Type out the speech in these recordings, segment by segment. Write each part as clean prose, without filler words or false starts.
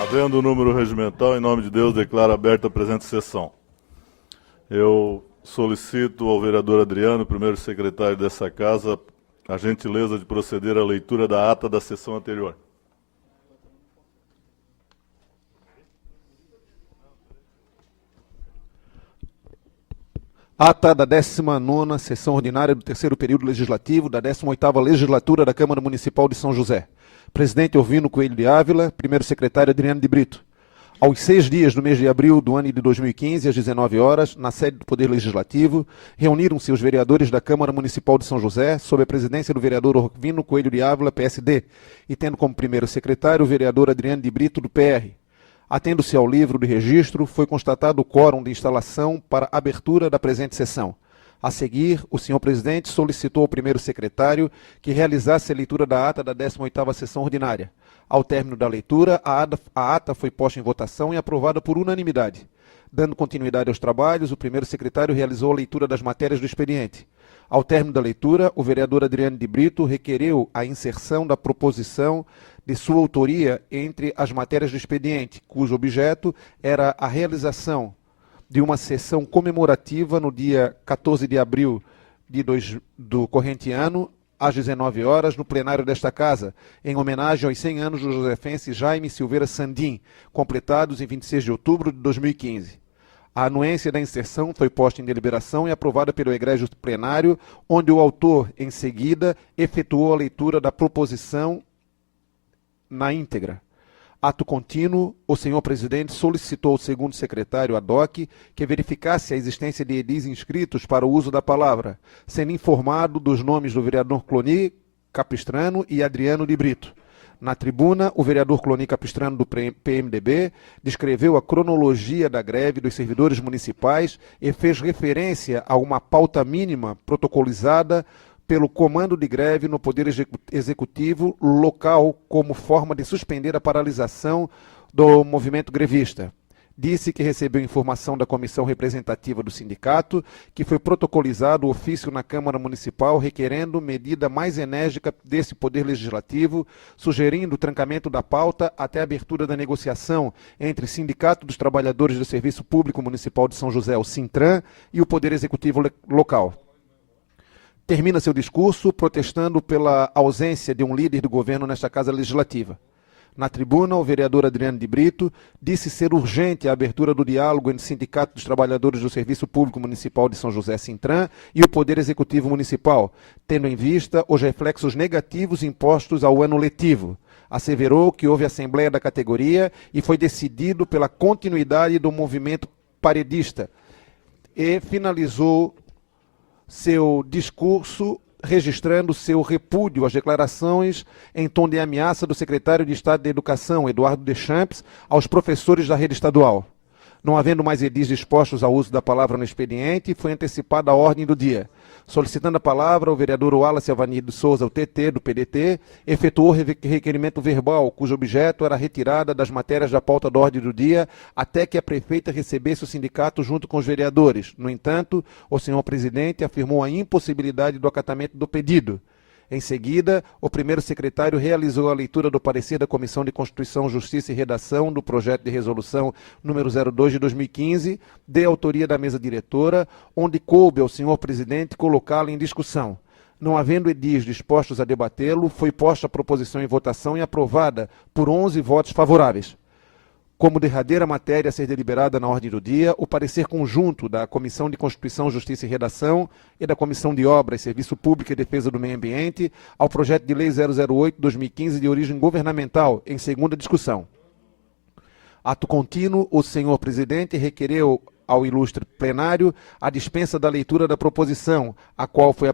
Havendo o número regimental, em nome de Deus, declaro aberta a presente sessão. Eu solicito ao vereador Adriano, primeiro secretário dessa casa, a gentileza de proceder à leitura da ata da sessão anterior. Ata da 19ª sessão ordinária do terceiro período legislativo da 18ª legislatura da Câmara Municipal de São José. Presidente Orvino Coelho de Ávila, primeiro secretário Adriano de Brito. Aos 6 dias do mês de abril do ano de 2015, às 19 horas, na sede do Poder Legislativo, reuniram-se os vereadores da Câmara Municipal de São José, sob a presidência do vereador Orvino Coelho de Ávila, PSD, e tendo como primeiro secretário o vereador Adriano de Brito, do PR. Atendo-se ao livro de registro, foi constatado o quórum de instalação para a abertura da presente sessão. A seguir, o senhor presidente solicitou ao primeiro secretário que realizasse a leitura da ata da 18ª sessão ordinária. Ao término da leitura, a ata foi posta em votação e aprovada por unanimidade. Dando continuidade aos trabalhos, o primeiro secretário realizou a leitura das matérias do expediente. Ao término da leitura, o vereador Adriano de Brito requereu a inserção da proposição de sua autoria entre as matérias do expediente, cujo objeto era a realização de uma sessão comemorativa no dia 14 de abril do corrente ano, às 19 horas, no plenário desta casa, em homenagem aos 100 anos do josefense Jaime Silveira Sandim, completados em 26 de outubro de 2015. A anuência da inserção foi posta em deliberação e aprovada pelo egrégio plenário, onde o autor, em seguida, efetuou a leitura da proposição na íntegra. Ato contínuo, o senhor presidente solicitou ao segundo secretário ad hoc que verificasse a existência de edis inscritos para o uso da palavra, sendo informado dos nomes do vereador Cloni Capistrano e Adriano de Brito. Na tribuna, o vereador Cloni Capistrano, do PMDB, descreveu a cronologia da greve dos servidores municipais e fez referência a uma pauta mínima protocolizada pelo comando de greve no Poder Executivo local como forma de suspender a paralisação do movimento grevista. Disse que recebeu informação da comissão representativa do sindicato, que foi protocolizado o ofício na Câmara Municipal requerendo medida mais enérgica desse Poder Legislativo, sugerindo o trancamento da pauta até a abertura da negociação entre o Sindicato dos Trabalhadores do Serviço Público Municipal de São José, o Sintran, e o Poder Executivo local. Termina seu discurso protestando pela ausência de um líder do governo nesta Casa Legislativa. Na tribuna, o vereador Adriano de Brito disse ser urgente a abertura do diálogo entre o Sindicato dos Trabalhadores do Serviço Público Municipal de São José Sintran e o Poder Executivo Municipal, tendo em vista os reflexos negativos impostos ao ano letivo. Asseverou que houve assembleia da categoria e foi decidido pela continuidade do movimento paredista. E finalizou seu discurso registrando seu repúdio às declarações em tom de ameaça do secretário de Estado da Educação, Eduardo Deschamps, aos professores da rede estadual. Não havendo mais edis dispostos ao uso da palavra no expediente, foi antecipada a ordem do dia. Solicitando a palavra, o vereador Wallace Avani de Souza, o TT, do PDT, efetuou requerimento verbal, cujo objeto era a retirada das matérias da pauta da ordem do dia, até que a prefeita recebesse o sindicato junto com os vereadores. No entanto, o senhor presidente afirmou a impossibilidade do acatamento do pedido. Em seguida, o primeiro secretário realizou a leitura do parecer da Comissão de Constituição, Justiça e Redação do projeto de resolução número 02 de 2015, de autoria da mesa diretora, onde coube ao senhor presidente colocá-lo em discussão. Não havendo edis dispostos a debatê-lo, foi posta a proposição em votação e aprovada por 11 votos favoráveis. Como derradeira matéria a ser deliberada na ordem do dia, o parecer conjunto da Comissão de Constituição, Justiça e Redação e da Comissão de Obras, Serviço Público e Defesa do Meio Ambiente ao projeto de lei 008/2015 de origem governamental, em segunda discussão. Ato contínuo, o senhor presidente requereu ao ilustre plenário a dispensa da leitura da proposição, a qual foi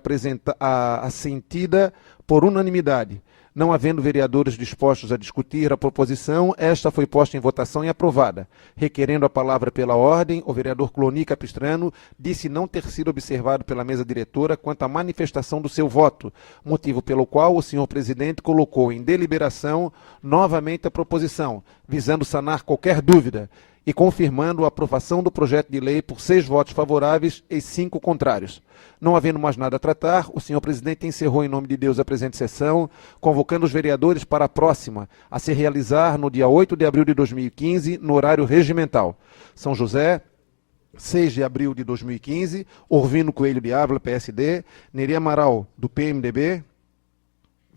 assentida por unanimidade. Não havendo vereadores dispostos a discutir a proposição, esta foi posta em votação e aprovada. Requerendo a palavra pela ordem, o vereador Cloni Capistrano disse não ter sido observado pela mesa diretora quanto à manifestação do seu voto, motivo pelo qual o senhor presidente colocou em deliberação novamente a proposição, visando sanar qualquer dúvida, e confirmando a aprovação do projeto de lei por 6 votos favoráveis e 5 contrários. Não havendo mais nada a tratar, o senhor presidente encerrou em nome de Deus a presente sessão, convocando os vereadores para a próxima, a se realizar no dia 8 de abril de 2015, no horário regimental. São José, 6 de abril de 2015, Orvino Coelho de Ávila, PSD, Neri Amaral, do PMDB,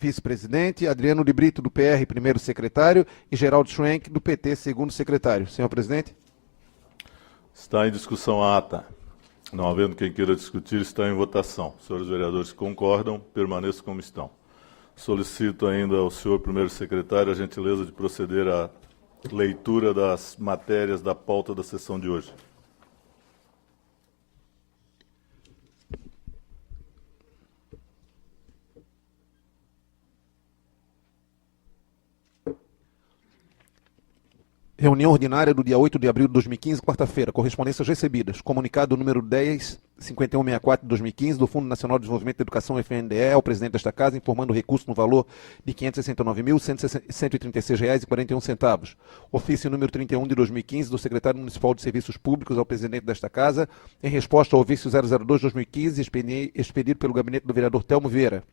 vice-presidente, Adriano de Brito, do PR, primeiro secretário, e Geraldo Schwenk, do PT, segundo secretário. Senhor presidente. Está em discussão a ata. Não havendo quem queira discutir, está em votação. Os senhores vereadores concordam, permaneçam como estão. Solicito ainda ao senhor primeiro secretário a gentileza de proceder à leitura das matérias da pauta da sessão de hoje. Reunião ordinária do dia 8 de abril de 2015, quarta-feira. Correspondências recebidas. Comunicado número 10.5164 de 2015 do Fundo Nacional de Desenvolvimento da Educação, FNDE, ao presidente desta casa, informando o recurso no valor de R$ 569.136,41. Ofício número 31 de 2015 do secretário municipal de Serviços Públicos ao presidente desta casa, em resposta ao ofício 002 de 2015, expedido pelo gabinete do vereador Telmo Vieira.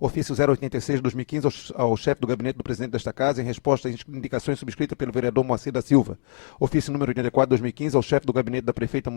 Ofício 086 de 2015 ao chefe do gabinete do presidente desta casa, em resposta às indicações subscritas pelo vereador Moacir da Silva. Ofício número 84 de 2015 ao chefe do gabinete da prefeita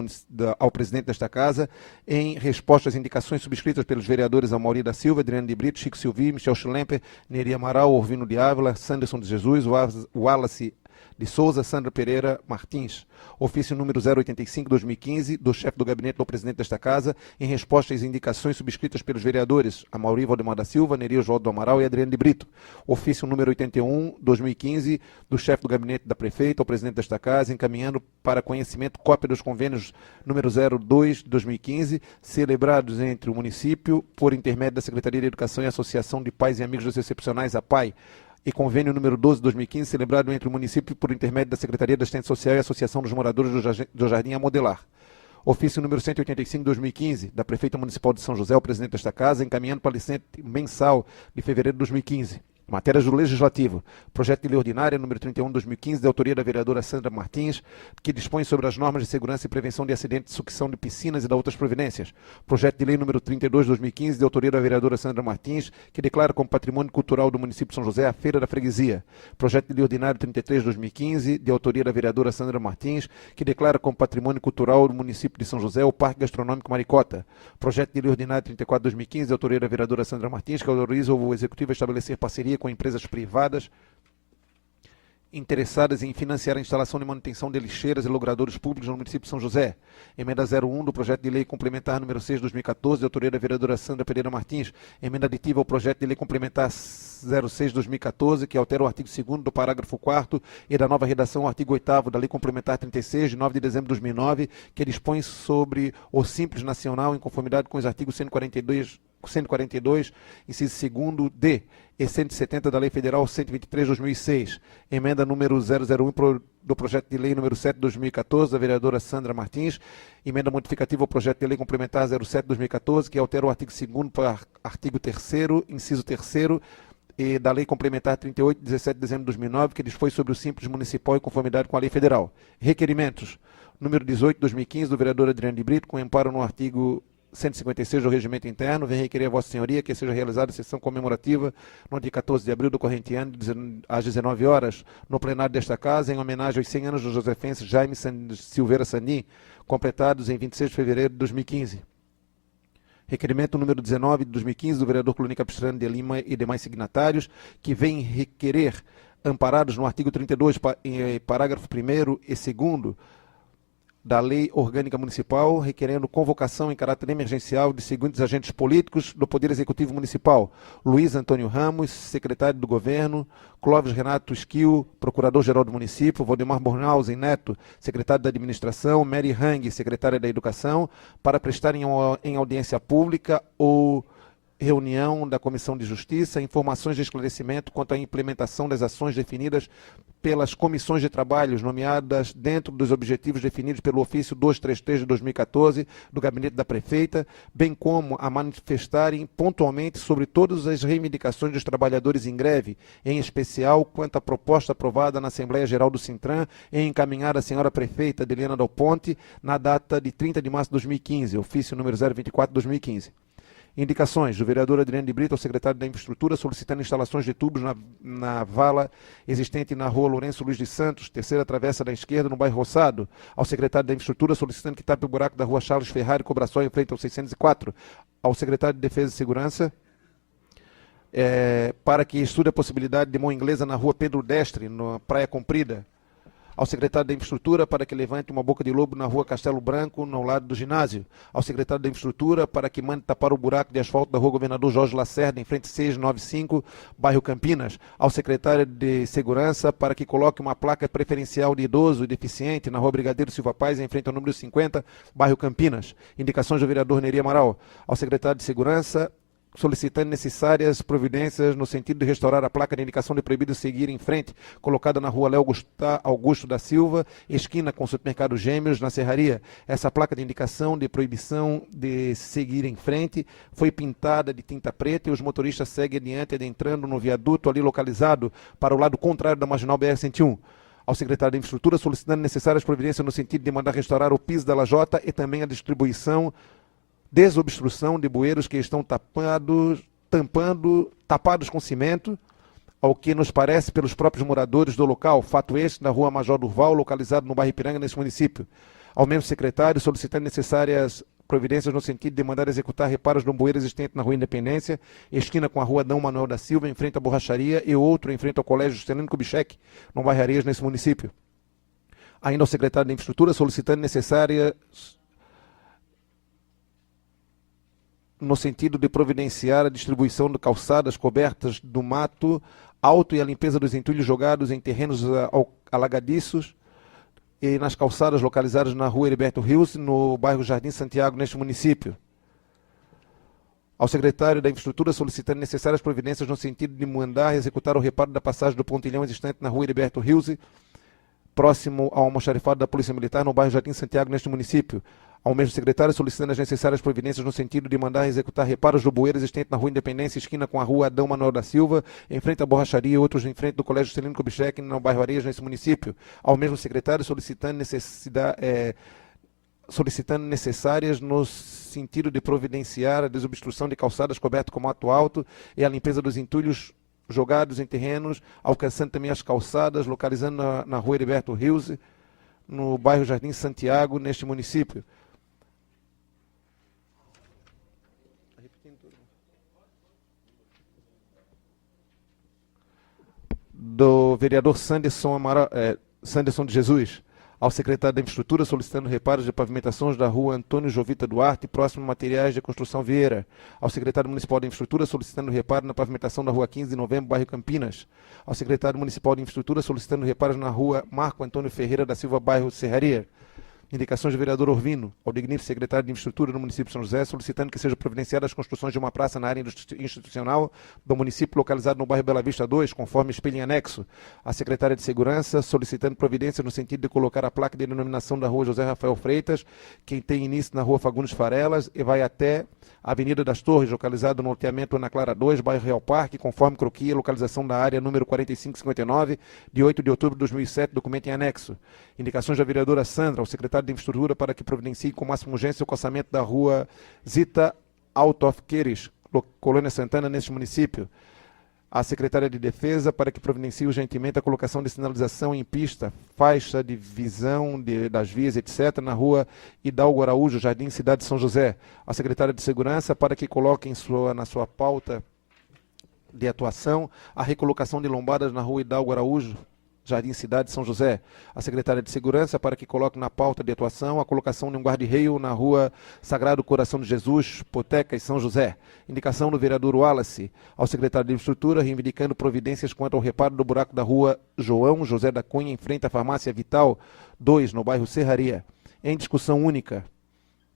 ao presidente desta casa, em resposta às indicações subscritas pelos vereadores Amaury da Silva, Adriano de Brito, Chico Silvi, Michel Schlemper, Neri Amaral, Orvino de Ávila, Sanderson de Jesus, Wallace de Souza, Sandra Pereira Martins. Ofício número 085 de 2015 do chefe do gabinete do presidente desta casa, em resposta às indicações subscritas pelos vereadores Amaury Valdemar da Silva, Neri Oswaldo do Amaral e Adriano de Brito. Ofício número 81 de 2015 do chefe do gabinete da prefeita ao presidente desta casa, encaminhando para conhecimento cópia dos convênios número 02 de 2015, celebrados entre o município por intermédio da Secretaria de Educação e Associação de Pais e Amigos dos Excepcionais, a PAI, e convênio número 12 de 2015, celebrado entre o município por intermédio da Secretaria da Assistência Social e a Associação dos Moradores do Jardim a Modelar. Ofício número 185 de 2015, da Prefeita Municipal de São José, ao presidente desta casa, encaminhando para a licente mensal de fevereiro de 2015. Matérias do Legislativo. Projeto de lei ordinária número 31 de 2015, de autoria da vereadora Sandra Martins, que dispõe sobre as normas de segurança e prevenção de acidentes de sucção de piscinas e da outras providências. Projeto de lei número 32 de 2015, de autoria da vereadora Sandra Martins, que declara como patrimônio cultural do município de São José a Feira da Freguesia. Projeto de lei ordinário 33 de 2015, de autoria da vereadora Sandra Martins, que declara como patrimônio cultural do município de São José o Parque Gastronômico Maricota. Projeto de lei ordinário 34 de 2015, de autoria da vereadora Sandra Martins, que autoriza o executivo a estabelecer parceria com empresas privadas interessadas em financiar a instalação e manutenção de lixeiras e logradouros públicos no município de São José. Emenda 01 do projeto de lei complementar número 6 de 2014, de autoria da vereadora Sandra Pereira Martins. Emenda aditiva ao projeto de lei complementar 06 de 2014, que altera o artigo 2º do parágrafo 4º e da nova redação ao artigo 8º da lei complementar 36, de 9 de dezembro de 2009, que dispõe sobre o Simples Nacional em conformidade com os artigos 142, inciso 2º D e 170 da Lei Federal 123 de 2006. Emenda número 001 do projeto de lei número 7 de 2014, da vereadora Sandra Martins. Emenda modificativa ao projeto de lei complementar 07 de 2014, que altera o artigo 2º para artigo 3º, inciso 3º, e da Lei Complementar 38, de 17 de dezembro de 2009, que dispõe sobre o Simples Municipal em conformidade com a Lei Federal. Requerimentos. Número 18 de 2015, do vereador Adriano de Brito, com amparo no artigo 156 do Regimento Interno, vem requerer a Vossa Senhoria que seja realizada a sessão comemorativa no dia 14 de abril do corrente ano, às 19 horas, no plenário desta casa, em homenagem aos 100 anos do josefense Jaime Silveira Sandim, completados em 26 de fevereiro de 2015. Requerimento número 19 de 2015 do vereador Cloní Capistrano de Lima e demais signatários, que vem requerer, amparados no artigo 32, parágrafo 1º e 2º, da Lei Orgânica Municipal, requerendo convocação em caráter emergencial de seguintes agentes políticos do Poder Executivo Municipal: Luiz Antônio Ramos, secretário do Governo; Clóvis Renato Esquil, procurador-geral do município; Valdemar Bornhausen Neto, secretário da Administração; Mary Hang, secretária da Educação, para prestarem em audiência pública ou reunião da Comissão de Justiça, informações de esclarecimento quanto à implementação das ações definidas pelas comissões de trabalhos nomeadas dentro dos objetivos definidos pelo ofício 233 de 2014 do Gabinete da Prefeita, bem como a manifestarem pontualmente sobre todas as reivindicações dos trabalhadores em greve, em especial quanto à proposta aprovada na Assembleia Geral do Sintran e encaminhada à senhora Prefeita Adeliana Dal Ponte na data de 30 de março de 2015, ofício número 024 de 2015. Indicações do vereador Adriano de Brito ao secretário da Infraestrutura solicitando instalações de tubos na vala existente na rua Lourenço Luiz de Santos, terceira travessa da esquerda, no bairro Roçado. Ao secretário da Infraestrutura solicitando que tape o buraco da rua Charles Ferrari, Cobraçol, em frente ao 604. Ao secretário de Defesa e Segurança para que estude a possibilidade de mão inglesa na rua Pedro Destre, na Praia Comprida. Ao secretário da Infraestrutura para que levante uma boca de lobo na rua Castelo Branco, no lado do ginásio. Ao secretário da Infraestrutura para que mande tapar o buraco de asfalto da rua Governador Jorge Lacerda, em frente 695, bairro Campinas. Ao secretário de Segurança para que coloque uma placa preferencial de idoso e deficiente na rua Brigadeiro Silva Paz, em frente ao número 50, bairro Campinas. Indicações do vereador Neri Amaral. Ao secretário de Segurança, solicitando necessárias providências no sentido de restaurar a placa de indicação de proibido seguir em frente, colocada na rua Léo Augusto da Silva, esquina com o supermercado Gêmeos, na Serraria. Essa placa de indicação de proibição de seguir em frente foi pintada de tinta preta e os motoristas seguem adiante, adentrando no viaduto ali localizado para o lado contrário da Marginal BR-101. Ao secretário de Infraestrutura, solicitando necessárias providências no sentido de mandar restaurar o piso da lajota e também a desobstrução de bueiros que estão tapados com cimento, ao que nos parece pelos próprios moradores do local, fato este na rua Major Durval, localizado no bairro Ipiranga, nesse município. Ao mesmo secretário, solicitando necessárias providências no sentido de mandar executar reparos de um bueiro existente na rua Independência, esquina com a rua Dom Manuel da Silva, em frente à borracharia, e outro em frente ao Colégio Juscelino Kubitschek, no bairro Areias, nesse município. Ainda ao secretário de Infraestrutura, solicitando necessárias no sentido de providenciar a distribuição de calçadas cobertas do mato alto e a limpeza dos entulhos jogados em terrenos alagadiços e nas calçadas localizadas na rua Heriberto Rios, no bairro Jardim Santiago, neste município. Ao secretário da Infraestrutura, solicitando necessárias providências no sentido de mandar executar o reparo da passagem do pontilhão existente na rua Heriberto Rios, próximo ao almoxarifado da Polícia Militar, no bairro Jardim Santiago, neste município. Ao mesmo secretário, solicitando as necessárias providências no sentido de mandar executar reparos do bueiro existente na rua Independência, esquina com a rua Adão Manuel da Silva, em frente à borracharia e outros em frente do Colégio Juscelino Kubitschek, no bairro Areias, nesse município. Ao mesmo secretário, solicitando necessárias no sentido de providenciar a desobstrução de calçadas cobertas com mato alto e a limpeza dos entulhos jogados em terrenos, alcançando também as calçadas, localizando na rua Heriberto Rios, no bairro Jardim Santiago, neste município. Do vereador Sanderson de Jesus, ao secretário da Infraestrutura, solicitando reparos de pavimentações da rua Antônio Jovita Duarte, próximo a materiais de construção Vieira. Ao secretário municipal de Infraestrutura, solicitando reparo na pavimentação da rua 15 de novembro, bairro Campinas. Ao secretário municipal de Infraestrutura, solicitando reparos na rua Marco Antônio Ferreira da Silva, bairro Serraria. Indicações do vereador Orvino, ao digníssimo secretário de Infraestrutura do município de São José, solicitando que seja providenciada as construções de uma praça na área institucional do município localizado no bairro Bela Vista 2, conforme espelho em anexo. A secretária de Segurança, solicitando providências no sentido de colocar a placa de denominação da rua José Rafael Freitas, que tem início na rua Fagundes Farelas e vai até a Avenida das Torres, localizado no loteamento Ana Clara 2, bairro Real Parque, conforme croquis, localização da área número 4559, de 8 de outubro de 2007, documento em anexo. Indicações da vereadora Sandra, ao secretário de Infraestrutura, para que providencie com máxima urgência o calçamento da rua Zita Altof-Queires, Colônia Santana, neste município. A secretária de Defesa, para que providencie urgentemente a colocação de sinalização em pista, faixa de visão das vias, etc., na rua Hidalgo Araújo, Jardim Cidade de São José. A secretária de Segurança, para que coloque na sua pauta de atuação a recolocação de lombadas na rua Hidalgo Araújo, Jardim Cidade de São José. A secretária de Segurança, para que coloque na pauta de atuação a colocação de um guarda-reio na rua Sagrado Coração de Jesus, Potecas, São José. Indicação do vereador Wallace, ao secretário de Infraestrutura, reivindicando providências quanto ao reparo do buraco da rua João José da Cunha, em frente à farmácia Vital 2, no bairro Serraria. Em discussão única,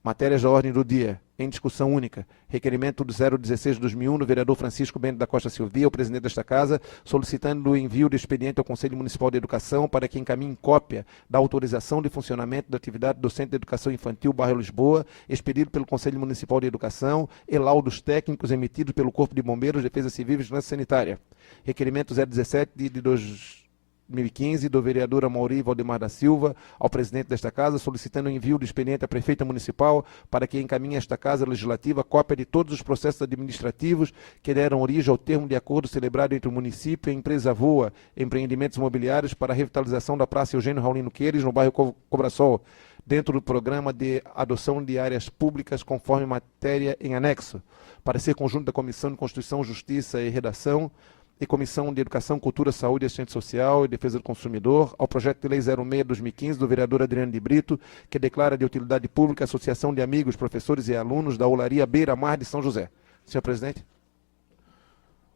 Matérias da ordem do dia. Em discussão única. Requerimento do 016/2001 do vereador Francisco Bento da Costa Silvia, o presidente desta casa, solicitando o envio de expediente ao Conselho Municipal de Educação para que encaminhe cópia da autorização de funcionamento da atividade do Centro de Educação Infantil Bairro Lisboa, expedido pelo Conselho Municipal de Educação, e laudos técnicos emitidos pelo Corpo de Bombeiros, Defesa Civil e Vigilância Sanitária. Requerimento 017 de 2015 do vereador Amauri Valdemar da Silva ao presidente desta casa, solicitando o envio do expediente à prefeita municipal para que encaminhe a esta casa legislativa cópia de todos os processos administrativos que deram origem ao termo de acordo celebrado entre o município e a empresa Voa Empreendimentos Imobiliários para a revitalização da Praça Eugênio Raulino Queires, no bairro Cobrasol, dentro do programa de adoção de áreas públicas conforme matéria em anexo. Parecer conjunto da Comissão de Constituição, Justiça e Redação e Comissão de Educação, Cultura, Saúde, Assistência Social e Defesa do Consumidor, ao projeto de lei 06/2015 do vereador Adriano de Brito, que declara de utilidade pública a Associação de Amigos, Professores e Alunos da Olaria Beira Mar de São José. Senhor presidente.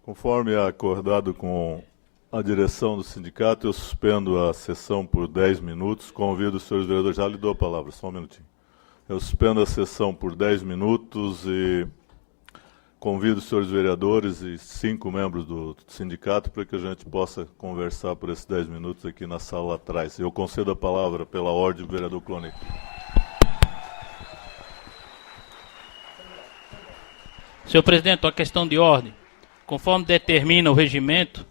Conforme acordado com a direção do sindicato, eu suspendo a sessão por 10 minutos. Convido os senhores vereadores, já lhe dou a palavra, só um minutinho. Eu suspendo a sessão por 10 minutos e convido os senhores vereadores e 5 membros do sindicato para que a gente possa conversar por esses 10 minutos aqui na sala atrás. Eu concedo a palavra pela ordem do vereador Clone. Senhor presidente, uma questão de ordem. Conforme determina o regimento,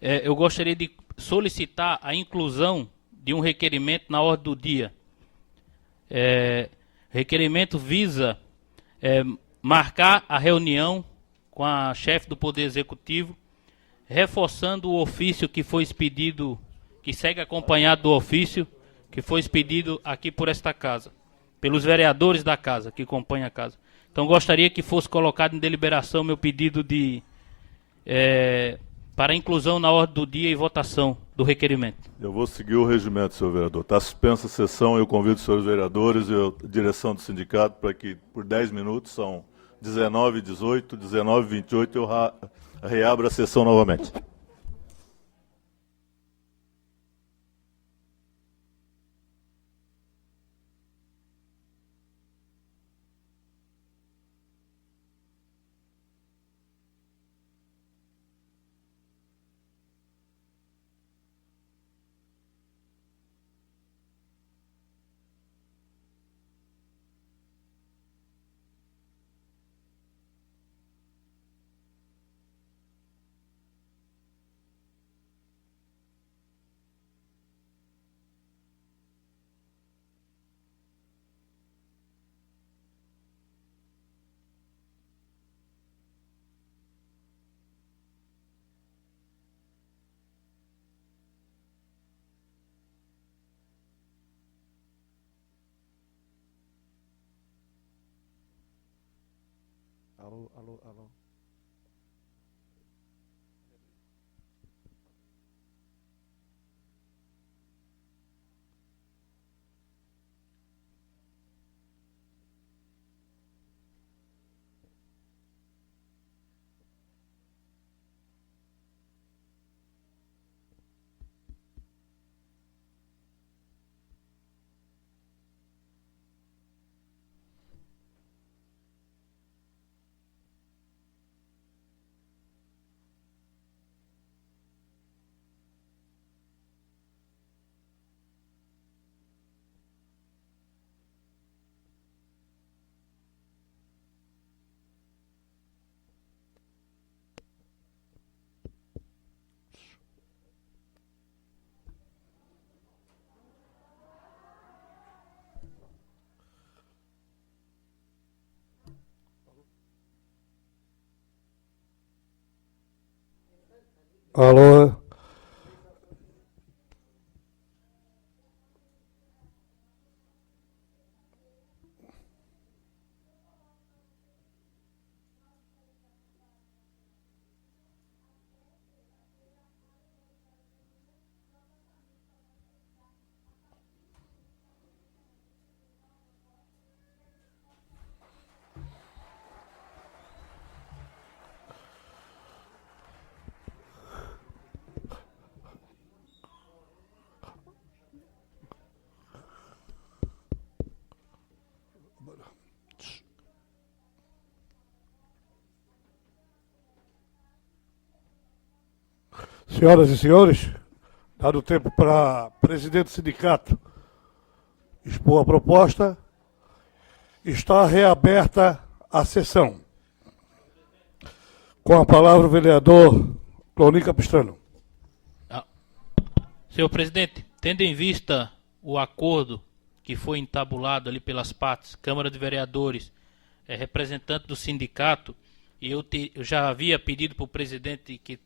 eu gostaria de solicitar a inclusão de um requerimento na ordem do dia. Requerimento visa marcar a reunião com a chefe do Poder Executivo, reforçando o ofício que foi expedido, que segue acompanhado do ofício que foi expedido aqui por esta casa, pelos vereadores da casa, que compõem a casa. Então, gostaria que fosse colocado em deliberação meu pedido para inclusão na ordem do dia e votação do requerimento. Eu vou seguir o regimento, senhor vereador. Está suspensa a sessão, eu convido os senhores vereadores e a direção do sindicato para que, por 10 minutos, são 19h18, 19h28, eu reabro a sessão novamente. Alô, alô, alô. Alô. Senhoras e senhores, dado o tempo para presidente do sindicato expor a proposta, está reaberta a sessão. Com a palavra o vereador Clonin Capistrano. Senhor presidente, tendo em vista o acordo que foi entabulado ali pelas partes, Câmara de Vereadores, representante do sindicato, e eu já havia pedido para o presidente que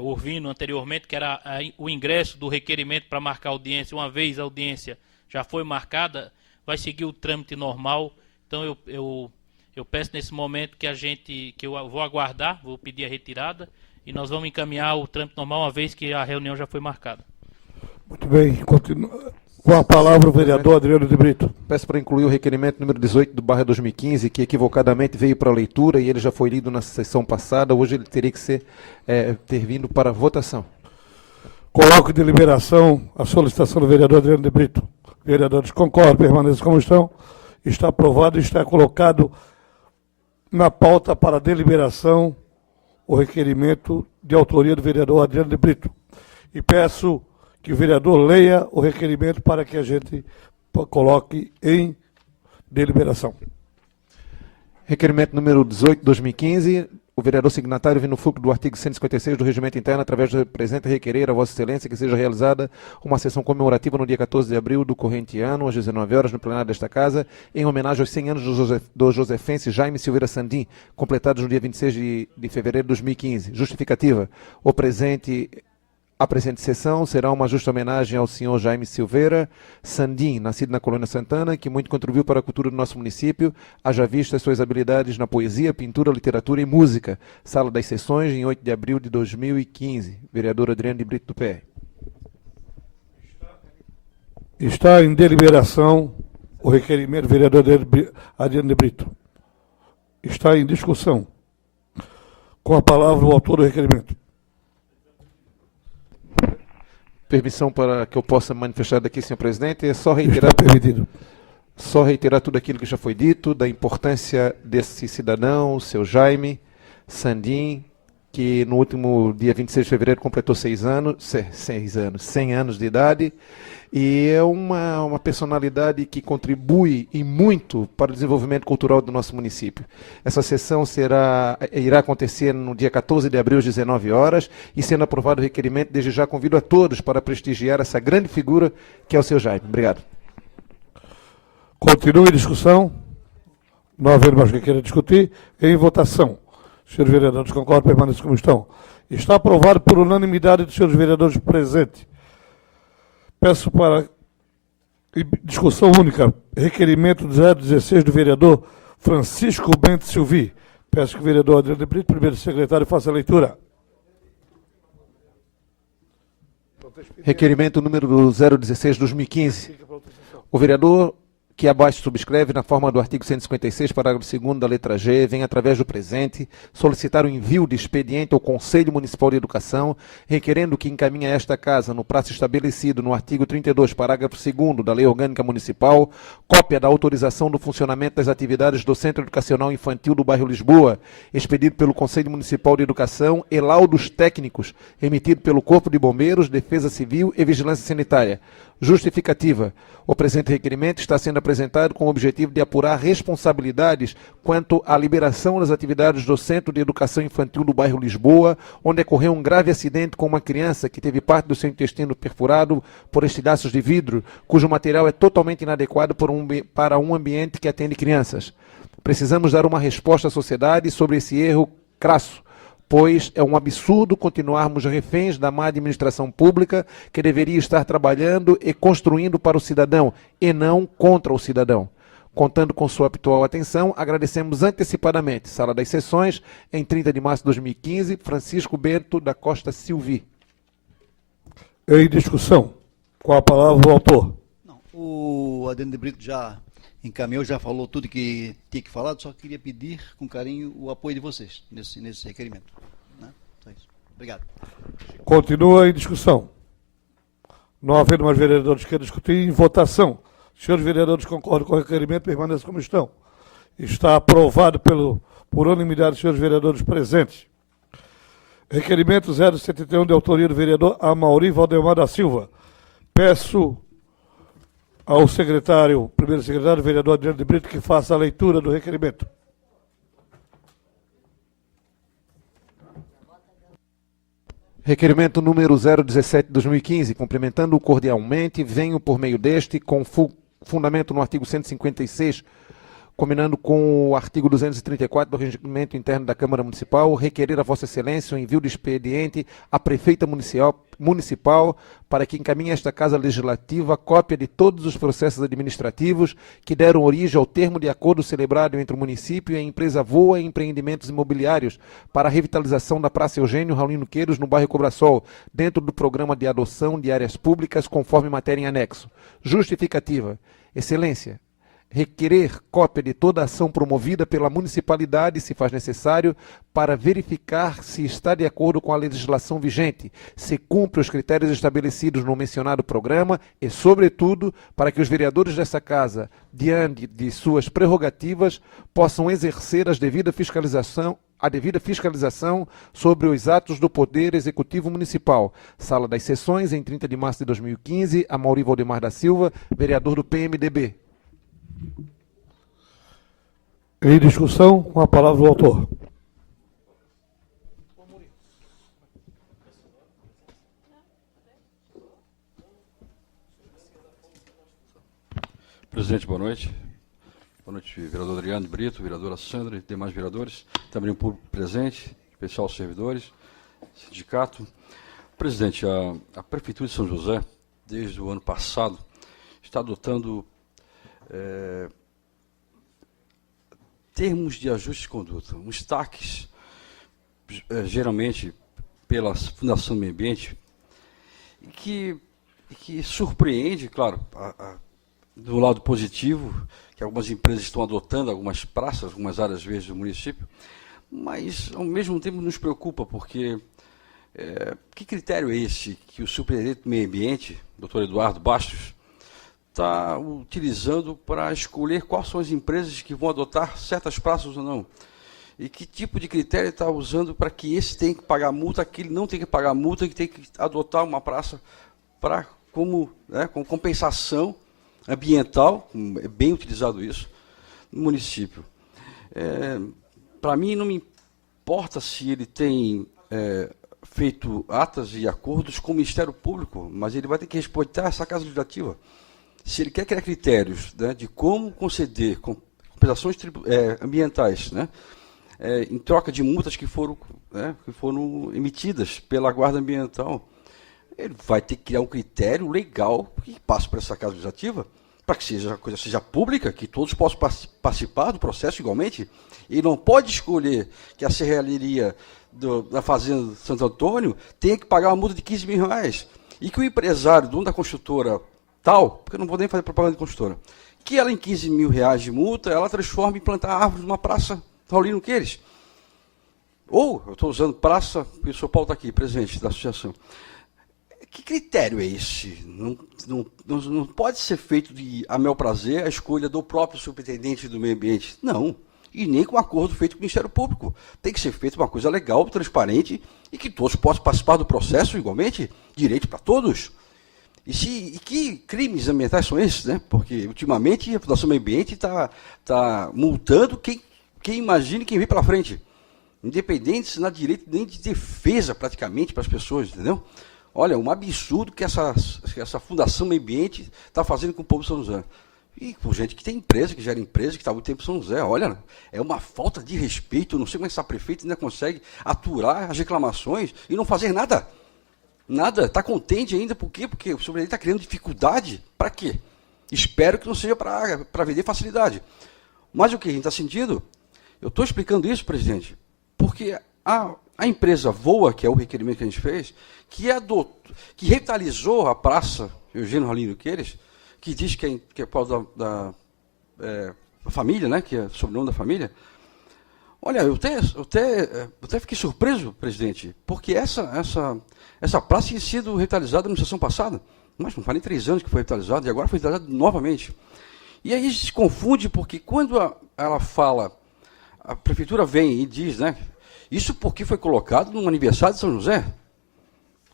ouvindo anteriormente, que era o ingresso do requerimento para marcar audiência. Uma vez a audiência já foi marcada, vai seguir o trâmite normal. Então eu peço nesse momento que eu vou aguardar, vou pedir a retirada e nós vamos encaminhar o trâmite normal, uma vez que a reunião já foi marcada. Muito bem, continua. Com a palavra o vereador Adriano de Brito. Peço para incluir o requerimento número 18 do barra 2015, que equivocadamente veio para leitura e ele já foi lido na sessão passada. Hoje ele teria que ter vindo para votação. Coloco em deliberação a solicitação do vereador Adriano de Brito. Vereadores concordam, permaneçam como estão. Está aprovado e está colocado na pauta para deliberação o requerimento de autoria do vereador Adriano de Brito. E peço que o vereador leia o requerimento para que a gente coloque em deliberação. Requerimento número 18 de 2015. O vereador signatário, vindo no fluxo do artigo 156 do Regimento Interno, através do representante, requerer a Vossa Excelência que seja realizada uma sessão comemorativa no dia 14 de abril do corrente ano, às 19 horas, no plenário desta Casa, em homenagem aos 100 anos do josefense Jaime Silveira Sandim, completados no dia 26 de fevereiro de 2015. Justificativa. A presente sessão será uma justa homenagem ao senhor Jaime Silveira Sandim, nascido na Colônia Santana, que muito contribuiu para a cultura do nosso município, haja vista suas habilidades na poesia, pintura, literatura e música. Sala das Sessões, em 8 de abril de 2015. Vereador Adriano de Brito do PR. Está em deliberação o requerimento do vereador Adriano de Brito. Está em discussão. Com a palavra o autor do requerimento. Permissão para que eu possa manifestar daqui, senhor presidente, é só reiterar, Está permitido. só reiterar tudo aquilo que já foi dito, da importância desse cidadão, o seu Jaime Sandim, que no último dia 26 de fevereiro completou 100 anos de idade, e é uma personalidade que contribui e muito para o desenvolvimento cultural do nosso município. Essa sessão irá acontecer no dia 14 de abril, às 19 horas, e sendo aprovado o requerimento, desde já convido a todos para prestigiar essa grande figura que é o seu Jaime. Obrigado. Continua em discussão. Não havendo mais quem queira discutir, em votação. Os senhores vereadores concordam, permaneçam como estão. Está aprovado por unanimidade dos senhores vereadores presentes. Peço para discussão única, requerimento 016 do vereador Francisco Bento Silvi. Peço que o vereador Adriano de Brito, primeiro secretário, faça a leitura. Requerimento número 016 de 2015. O vereador que abaixo subscreve, na forma do artigo 156, parágrafo 2º da letra G, vem, através do presente, solicitar o envio de expediente ao Conselho Municipal de Educação, requerendo que encaminhe a esta Casa, no prazo estabelecido no artigo 32, parágrafo 2º da Lei Orgânica Municipal, cópia da autorização do funcionamento das atividades do Centro Educacional Infantil do bairro Lisboa, expedido pelo Conselho Municipal de Educação, e laudos técnicos, emitido pelo Corpo de Bombeiros, Defesa Civil e Vigilância Sanitária. Justificativa. O presente requerimento está sendo apresentado com o objetivo de apurar responsabilidades quanto à liberação das atividades do Centro de Educação Infantil do bairro Lisboa, onde ocorreu um grave acidente com uma criança que teve parte do seu intestino perfurado por estilhaços de vidro, cujo material é totalmente inadequado para um ambiente que atende crianças. Precisamos dar uma resposta à sociedade sobre esse erro crasso, pois é um absurdo continuarmos reféns da má administração pública que deveria estar trabalhando e construindo para o cidadão e não contra o cidadão. Contando com sua habitual atenção, agradecemos antecipadamente. Sala das Sessões, em 30 de março de 2015, Francisco Bento da Costa Silvi. Em discussão. Com a palavra o autor. Não, o Adriano de Brito já encaminhou, já falou tudo que tinha que falar, só queria pedir com carinho o apoio de vocês nesse requerimento. Né? Só isso. Obrigado. Continua em discussão. Não havendo mais vereadores que queiram discutir, em votação. Os senhores vereadores concordam com o requerimento, permaneçam como estão. Está aprovado por unanimidade dos senhores vereadores presentes. Requerimento 071, de autoria do vereador Amaury Valdemar da Silva. Peço ao secretário, primeiro secretário, vereador Adriano de Brito, que faça a leitura do requerimento. Requerimento número 017/2015, cumprimentando-o cordialmente, venho por meio deste, com fundamento no artigo 156, combinando com o artigo 234 do Regimento Interno da Câmara Municipal, requerer a Vossa Excelência o envio de expediente à Prefeita Municipal para que encaminhe a esta Casa Legislativa cópia de todos os processos administrativos que deram origem ao termo de acordo celebrado entre o município e a empresa Voa Empreendimentos Imobiliários para a revitalização da Praça Eugênio Raulino Queiros, no bairro Cobrasol, dentro do programa de adoção de áreas públicas, conforme matéria em anexo. Justificativa. Excelência, requerer cópia de toda a ação promovida pela municipalidade, se faz necessário, para verificar se está de acordo com a legislação vigente, se cumpre os critérios estabelecidos no mencionado programa e, sobretudo, para que os vereadores dessa Casa, diante de suas prerrogativas, possam exercer a devida fiscalização sobre os atos do Poder Executivo Municipal. Sala das Sessões, em 30 de março de 2015, Amaury Valdemar da Silva, vereador do PMDB. Em discussão, com a palavra o autor. Presidente, boa noite. Boa noite, vereador Adriano Brito, vereadora Sandra e demais vereadores, também o público presente, especial servidores, sindicato. Presidente, a Prefeitura de São José, desde o ano passado, está adotando termos de ajuste de conduta, uns taques, geralmente pela Fundação do Meio Ambiente, que surpreende, claro, do lado positivo, que algumas empresas estão adotando algumas praças, algumas áreas verdes do município, mas, ao mesmo tempo, nos preocupa, porque que critério é esse que o superintendente do Meio Ambiente, doutor Eduardo Bastos, está utilizando para escolher quais são as empresas que vão adotar certas praças ou não? E que tipo de critério está usando para que esse tem que pagar multa, aquele não tem que pagar multa, que tem que adotar uma praça como compensação ambiental, é bem utilizado isso, no município. Para mim, não me importa se ele tem feito atas e acordos com o Ministério Público, mas ele vai ter que respeitar essa Casa Legislativa. Se ele quer criar critérios, né, de como conceder compensações ambientais, né, em troca de multas que foram emitidas pela Guarda Ambiental, ele vai ter que criar um critério legal que passe por essa Casa Legislativa, para que a coisa seja pública, que todos possam participar do processo igualmente. Ele não pode escolher que a serralheria da Fazenda de Santo Antônio tenha que pagar uma multa de R$15 mil, e que o empresário, dono da construtora tal, porque eu não vou nem fazer propaganda de construtora, que ela em R$15 mil de multa, ela transforma em plantar árvores numa praça Raulino Queiros. Ou, eu estou usando praça, porque o Sr. Paulo está aqui, presidente da associação. Que critério é esse? Não pode ser feito a meu prazer a escolha do próprio superintendente do meio ambiente. Não. E nem com acordo feito com o Ministério Público. Tem que ser feita uma coisa legal, transparente, e que todos possam participar do processo igualmente, direito para todos. E que crimes ambientais são esses, né? Porque, ultimamente, a Fundação Meio Ambiente está multando quem imagina e quem vem pela frente. Independente se não há direito nem de defesa, praticamente, para as pessoas, entendeu? Olha, um absurdo que essa Fundação Meio Ambiente está fazendo com o povo de São José. E com gente que tem empresa, que gera empresa, que está há muito tempo em São José. Olha, é uma falta de respeito. Eu não sei como essa prefeita ainda consegue aturar as reclamações e não fazer nada. Nada. Está contente ainda. Por quê? Porque o superintendente está criando dificuldade. Para quê? Espero que não seja para vender facilidade. Mas o que a gente está sentindo? Eu estou explicando isso, presidente, porque a empresa Voa, que é o requerimento que a gente fez, que revitalizou a praça Eugênio Raulino Queiros, que diz que é por causa da família, né, que é o sobrenome da família. Olha, eu até fiquei surpreso, presidente, porque essa praça tinha sido revitalizada na administração passada, mas não faz nem 3 anos que foi revitalizada, e agora foi revitalizada novamente. E aí se confunde, porque quando ela fala, a prefeitura vem e diz, né, Isso porque foi colocado no aniversário de São José.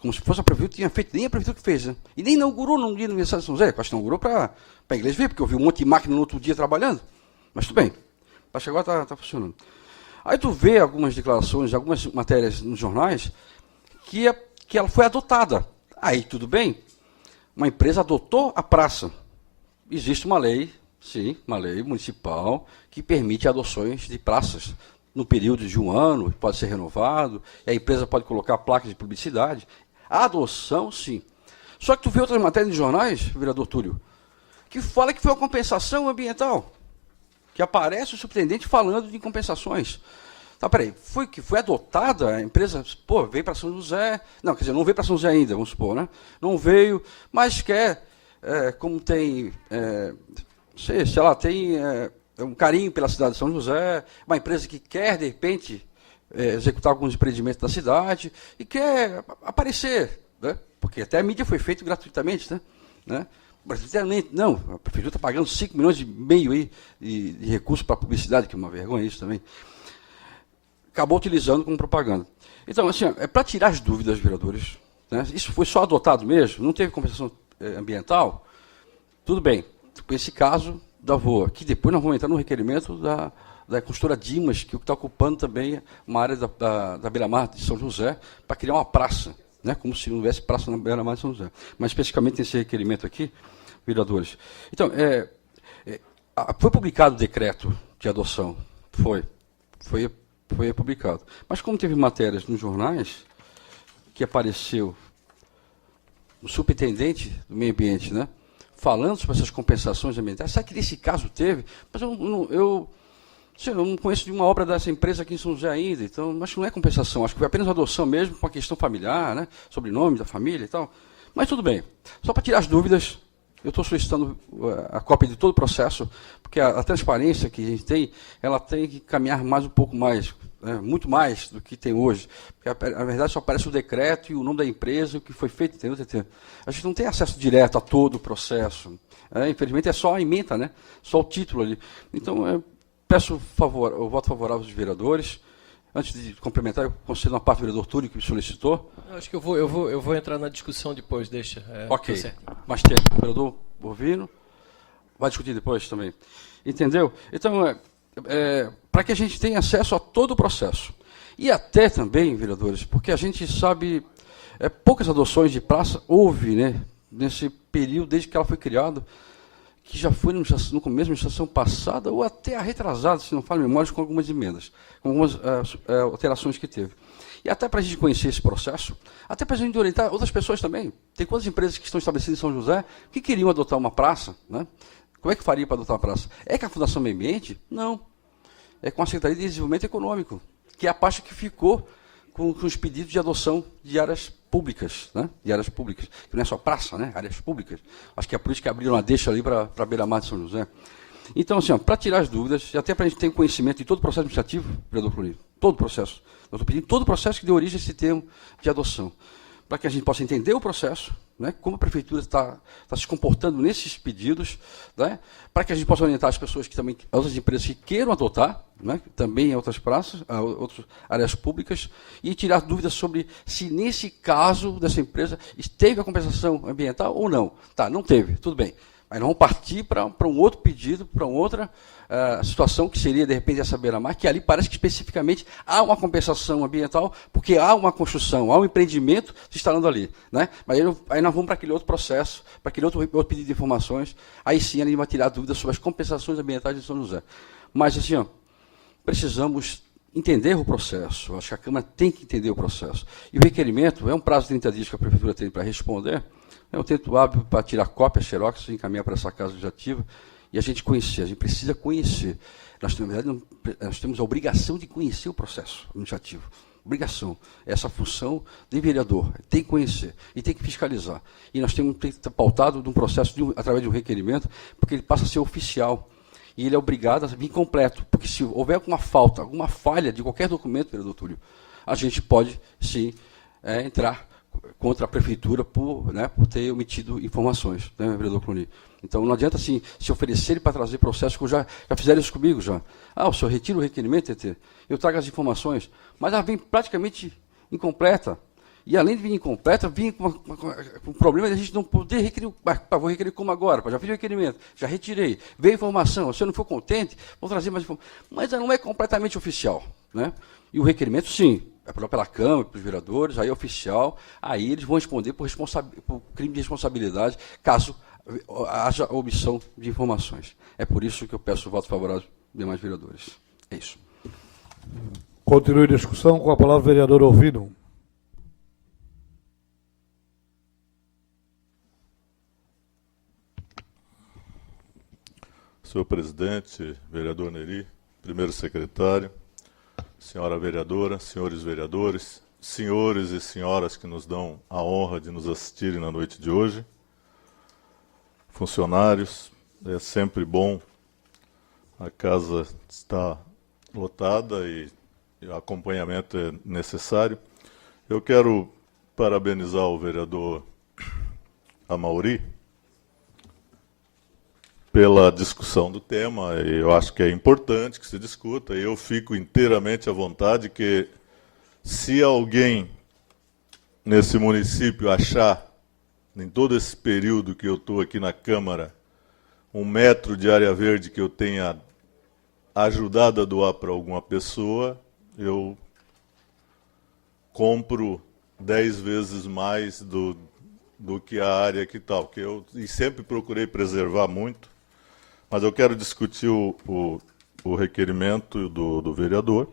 Como se fosse a prefeitura tinha feito, nem a prefeitura que fez. Né? E nem inaugurou no dia do aniversário de São José. Eu acho que inaugurou para a igreja ver, porque eu vi um monte de máquina no outro dia trabalhando. Mas tudo bem. Para chegar agora está funcionando. Aí tu vê algumas declarações, algumas matérias nos jornais, que ela foi adotada. Aí tudo bem. Uma empresa adotou a praça. Existe uma lei, sim, uma lei municipal, que permite adoções de praças no período de 1 ano, pode ser renovado, e a empresa pode colocar placas de publicidade. A adoção, sim. Só que tu vê outras matérias de jornais, vereador Túlio, que fala que foi uma compensação ambiental, que aparece o superintendente falando de compensações. Tá, peraí, foi adotada a empresa, pô, veio para São José, não, quer dizer, não veio para São José ainda, vamos supor, né? Não veio, mas quer, como tem, sei lá, tem um carinho pela cidade de São José, uma empresa que quer, de repente, executar alguns empreendimentos da cidade e quer aparecer, né? Porque até a mídia foi feita gratuitamente, né? Gratuitamente, não, a prefeitura está pagando 5,5 milhões aí de recursos para publicidade, que é uma vergonha isso também. Acabou utilizando como propaganda. Então, assim, é para tirar as dúvidas, vereadores, né? Isso foi só adotado mesmo, não teve compensação ambiental, tudo bem. Com esse caso da VOA, que depois nós vamos entrar no requerimento da construtora Dimas, que está ocupando também uma área da beira-mar de São José, para criar uma praça, né? Como se não houvesse praça na beira-mar de São José. Mas, especificamente, nesse requerimento aqui, vereadores. Então, foi publicado o decreto de adoção, foi publicado. Mas como teve matérias nos jornais, que apareceu o superintendente do meio ambiente, né, falando sobre essas compensações ambientais, sabe que nesse caso teve? Mas eu não conheço de uma obra dessa empresa aqui em São José ainda, então acho que não é compensação, acho que foi apenas adoção mesmo, com a questão familiar, né, sobrenome da família e tal. Mas tudo bem. Só para tirar as dúvidas, eu estou solicitando a cópia de todo o processo, porque a transparência que a gente tem, ela tem que caminhar mais um pouco mais, muito mais do que tem hoje. Porque, na verdade, só aparece o decreto e o nome da empresa, o que foi feito, entendeu? A gente não tem acesso direto a todo o processo. Infelizmente, é só a ementa, né? Só o título ali. Então, peço o voto favorável dos vereadores. Antes de complementar, eu concedo uma parte do vereador Túlio, que me solicitou. Eu acho que eu vou entrar na discussão depois, deixa. Ok, tá certo. mais tempo. Vereador Bovino, vai discutir depois também. Entendeu? Então, para que a gente tenha acesso a todo o processo. E até também, vereadores, porque a gente sabe, poucas adoções de praça houve, né, nesse período, desde que ela foi criada, que já foi no começo da administração passada, ou até a retrasada, se não falo memórias, com algumas emendas, com algumas alterações que teve. E até para a gente conhecer esse processo, até para a gente orientar outras pessoas também. Tem quantas empresas que estão estabelecidas em São José que queriam adotar uma praça, né? Como é que faria para adotar uma praça? É com a Fundação Meio Ambiente? Não. É com a Secretaria de Desenvolvimento Econômico, que é a pasta que ficou com os pedidos de adoção de áreas públicas, né? De áreas públicas, que não é só praça, né? Áreas públicas. Acho que é por isso que abriram uma deixa ali para a beira-mar de São José. Então, assim, para tirar as dúvidas, e até para a gente ter conhecimento de todo o processo administrativo, vereador Florido, todo o processo. Eu estou pedindo todo o processo que deu origem a esse termo de adoção, para que a gente possa entender o processo, né, como a prefeitura está se comportando nesses pedidos, né, para que a gente possa orientar as pessoas que também, outras empresas que queiram adotar, né, também em outras praças, outras áreas públicas, e tirar dúvidas sobre se nesse caso dessa empresa teve a compensação ambiental ou não. Tá, não teve, tudo bem. Mas nós vamos partir para um outro pedido, para outra situação, que seria, de repente, essa beira-mar, que ali parece que especificamente há uma compensação ambiental, porque há uma construção, há um empreendimento se instalando ali. Né? Mas aí nós vamos para aquele outro processo, para aquele outro pedido de informações, aí sim a gente vai tirar dúvidas sobre as compensações ambientais de São José. Mas, assim, precisamos entender o processo, acho que a Câmara tem que entender o processo. E o requerimento é um prazo de 30 dias que a Prefeitura tem para responder. É um tempo hábil para tirar cópia, xerox, e encaminhar para essa casa legislativa, e a gente conhecer, a gente precisa conhecer. Nós, na verdade, nós temos a obrigação de conhecer o processo administrativo. Obrigação. Essa função de vereador. Tem que conhecer e tem que fiscalizar. E nós temos que estar pautado de um processo, através de um requerimento, porque ele passa a ser oficial. E ele é obrigado a vir completo. Porque se houver alguma falta, alguma falha de qualquer documento, vereador Túlio, a gente pode, sim, entrar contra a prefeitura por ter omitido informações, né, vereador Cluny? Então, não adianta assim, se oferecerem para trazer processos, que já fizeram isso comigo já. O senhor retira o requerimento, TT, eu trago as informações, mas ela vem praticamente incompleta. E além de vir incompleta, vem com o problema de a gente não poder requerir. Vou requerer como agora? Já fiz o requerimento, já retirei, veio informação, se eu não for contente, vou trazer mais informação. Mas ela não é completamente oficial, né? E o requerimento, sim, é pela Câmara, pelos vereadores, aí é oficial, aí eles vão responder por crime de responsabilidade, caso haja omissão de informações. É por isso que eu peço o voto favorável dos demais vereadores. É isso. Continue a discussão com a palavra o vereador Ovino. Senhor presidente, vereador Neri, primeiro secretário, senhora vereadora, senhores vereadores, senhores e senhoras que nos dão a honra de nos assistirem na noite de hoje, funcionários, é sempre bom, a casa está lotada e o acompanhamento é necessário. Eu quero parabenizar o vereador Amaury pela discussão do tema, e eu acho que é importante que se discuta, e eu fico inteiramente à vontade que, se alguém nesse município achar, em todo esse período que eu estou aqui na Câmara, 1 metro de área verde que eu tenha ajudado a doar para alguma pessoa, eu compro 10 vezes mais do que a área que tal, que eu sempre procurei preservar muito. Mas eu quero discutir o requerimento do vereador.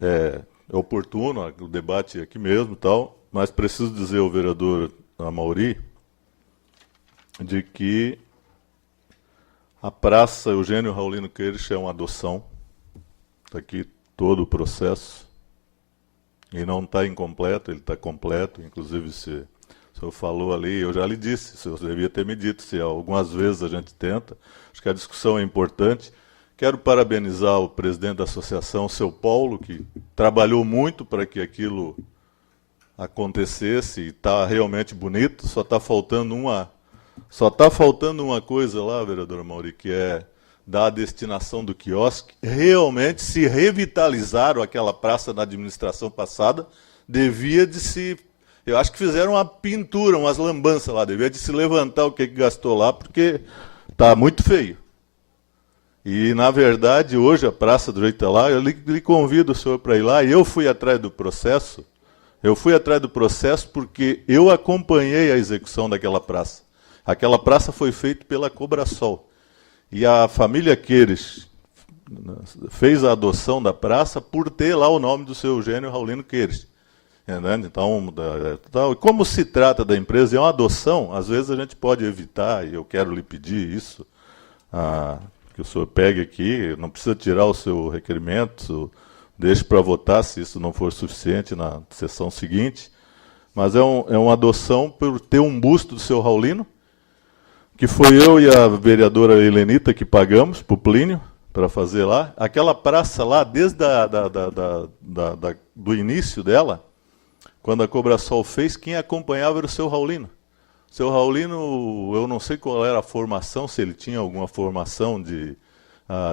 É oportuno o debate aqui mesmo, tal, mas preciso dizer ao vereador Amaury de que a Praça Eugênio Raulino Queires é uma adoção. Está aqui todo o processo. E não está incompleto, ele está completo, inclusive se... O senhor falou ali, eu já lhe disse, o senhor devia ter me dito, se algumas vezes a gente tenta, acho que a discussão é importante. Quero parabenizar o presidente da associação, o seu Paulo, que trabalhou muito para que aquilo acontecesse, e está realmente bonito, só está faltando uma coisa lá, vereador Amaury, que é da destinação do quiosque. Realmente, se revitalizaram aquela praça na administração passada, devia de se... Eu acho que fizeram uma pintura, umas lambanças lá, devia de se levantar o que gastou lá, porque está muito feio. E, na verdade, hoje a praça do jeito lá, eu lhe convido o senhor para ir lá, e eu fui atrás do processo, porque eu acompanhei a execução daquela praça. Aquela praça foi feita pela Cobrasol. E a família Queires fez a adoção da praça por ter lá o nome do seu Eugênio Raulino Queires. Então, como se trata da empresa, é uma adoção, às vezes a gente pode evitar, e eu quero lhe pedir isso, que o senhor pegue aqui, não precisa tirar o seu requerimento, deixe para votar se isso não for suficiente na sessão seguinte, mas é uma adoção por ter um busto do seu Raulino, que foi eu e a vereadora Helenita que pagamos para o Plínio, para fazer lá. Aquela praça lá, desde do início dela, quando a Cobrasol fez, quem acompanhava era o seu Raulino. O seu Raulino, eu não sei qual era a formação, se ele tinha alguma formação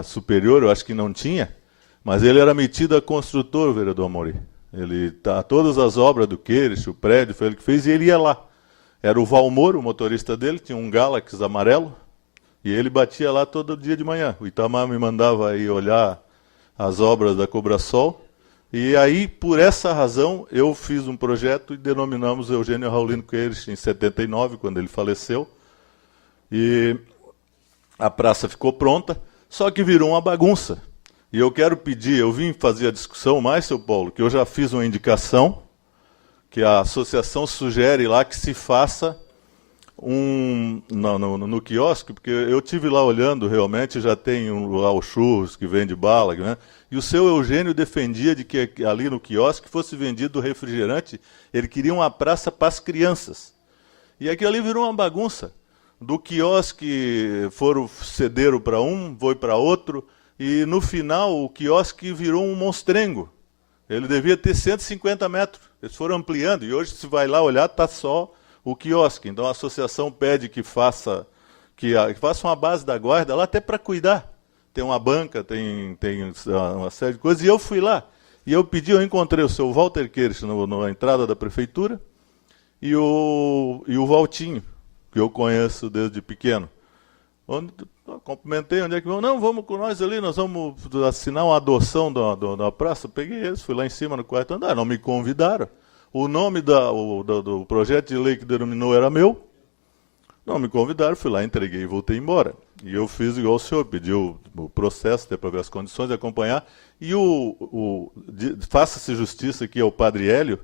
superior, eu acho que não tinha, mas ele era metido a construtor, vereador Amaury. Todas as obras do Queires, o prédio, foi ele que fez, e ele ia lá. Era o Valmor, o motorista dele, tinha um Galax amarelo, e ele batia lá todo dia de manhã. O Itamar me mandava ir olhar as obras da Cobrasol, e aí, por essa razão, eu fiz um projeto e denominamos Eugênio Raulino Queires em 79, quando ele faleceu. E a praça ficou pronta, só que virou uma bagunça. E eu quero pedir, eu vim fazer a discussão mais, seu Paulo, que eu já fiz uma indicação, que a associação sugere lá que se faça no quiosque, porque eu tive lá olhando realmente, já tem lá o churros que vende bala, né? E o seu Eugênio defendia de que ali no quiosque fosse vendido refrigerante, ele queria uma praça para as crianças. E aquilo ali virou uma bagunça. Do quiosque cederam para um, foi para outro, e no final o quiosque virou um monstrengo. Ele devia ter 150 metros. Eles foram ampliando, e hoje, se vai lá olhar, está só o quiosque. Então, a associação pede que faça uma base da guarda lá até para cuidar. Tem uma banca, tem uma série de coisas, e eu fui lá. E eu encontrei o seu Walter Kirsch na entrada da prefeitura, e o Valtinho, que eu conheço desde pequeno. Cumprimentei, onde é que vão? Não, vamos com nós ali, nós vamos assinar uma adoção da praça. Peguei eles, fui lá em cima no quarto andar, não me convidaram. O nome do projeto de lei que denominou era meu. Não me convidaram, fui lá, entreguei e voltei embora. E eu fiz igual o senhor, pedi o processo, para ver as condições de acompanhar. E faça-se justiça aqui ao Padre Hélio,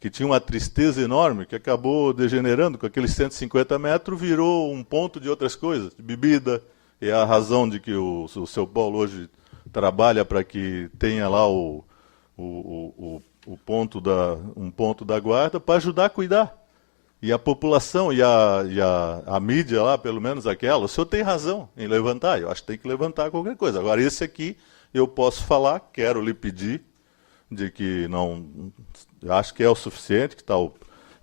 que tinha uma tristeza enorme, que acabou degenerando com aqueles 150 metros, virou um ponto de outras coisas, de bebida. É a razão de que o seu Paulo hoje trabalha para que tenha lá um ponto da guarda para ajudar a cuidar. E a população e a mídia lá, pelo menos aquela, o senhor tem razão em levantar, eu acho que tem que levantar qualquer coisa. Agora, esse aqui, eu posso falar, quero lhe pedir, de que não, acho que é o suficiente, que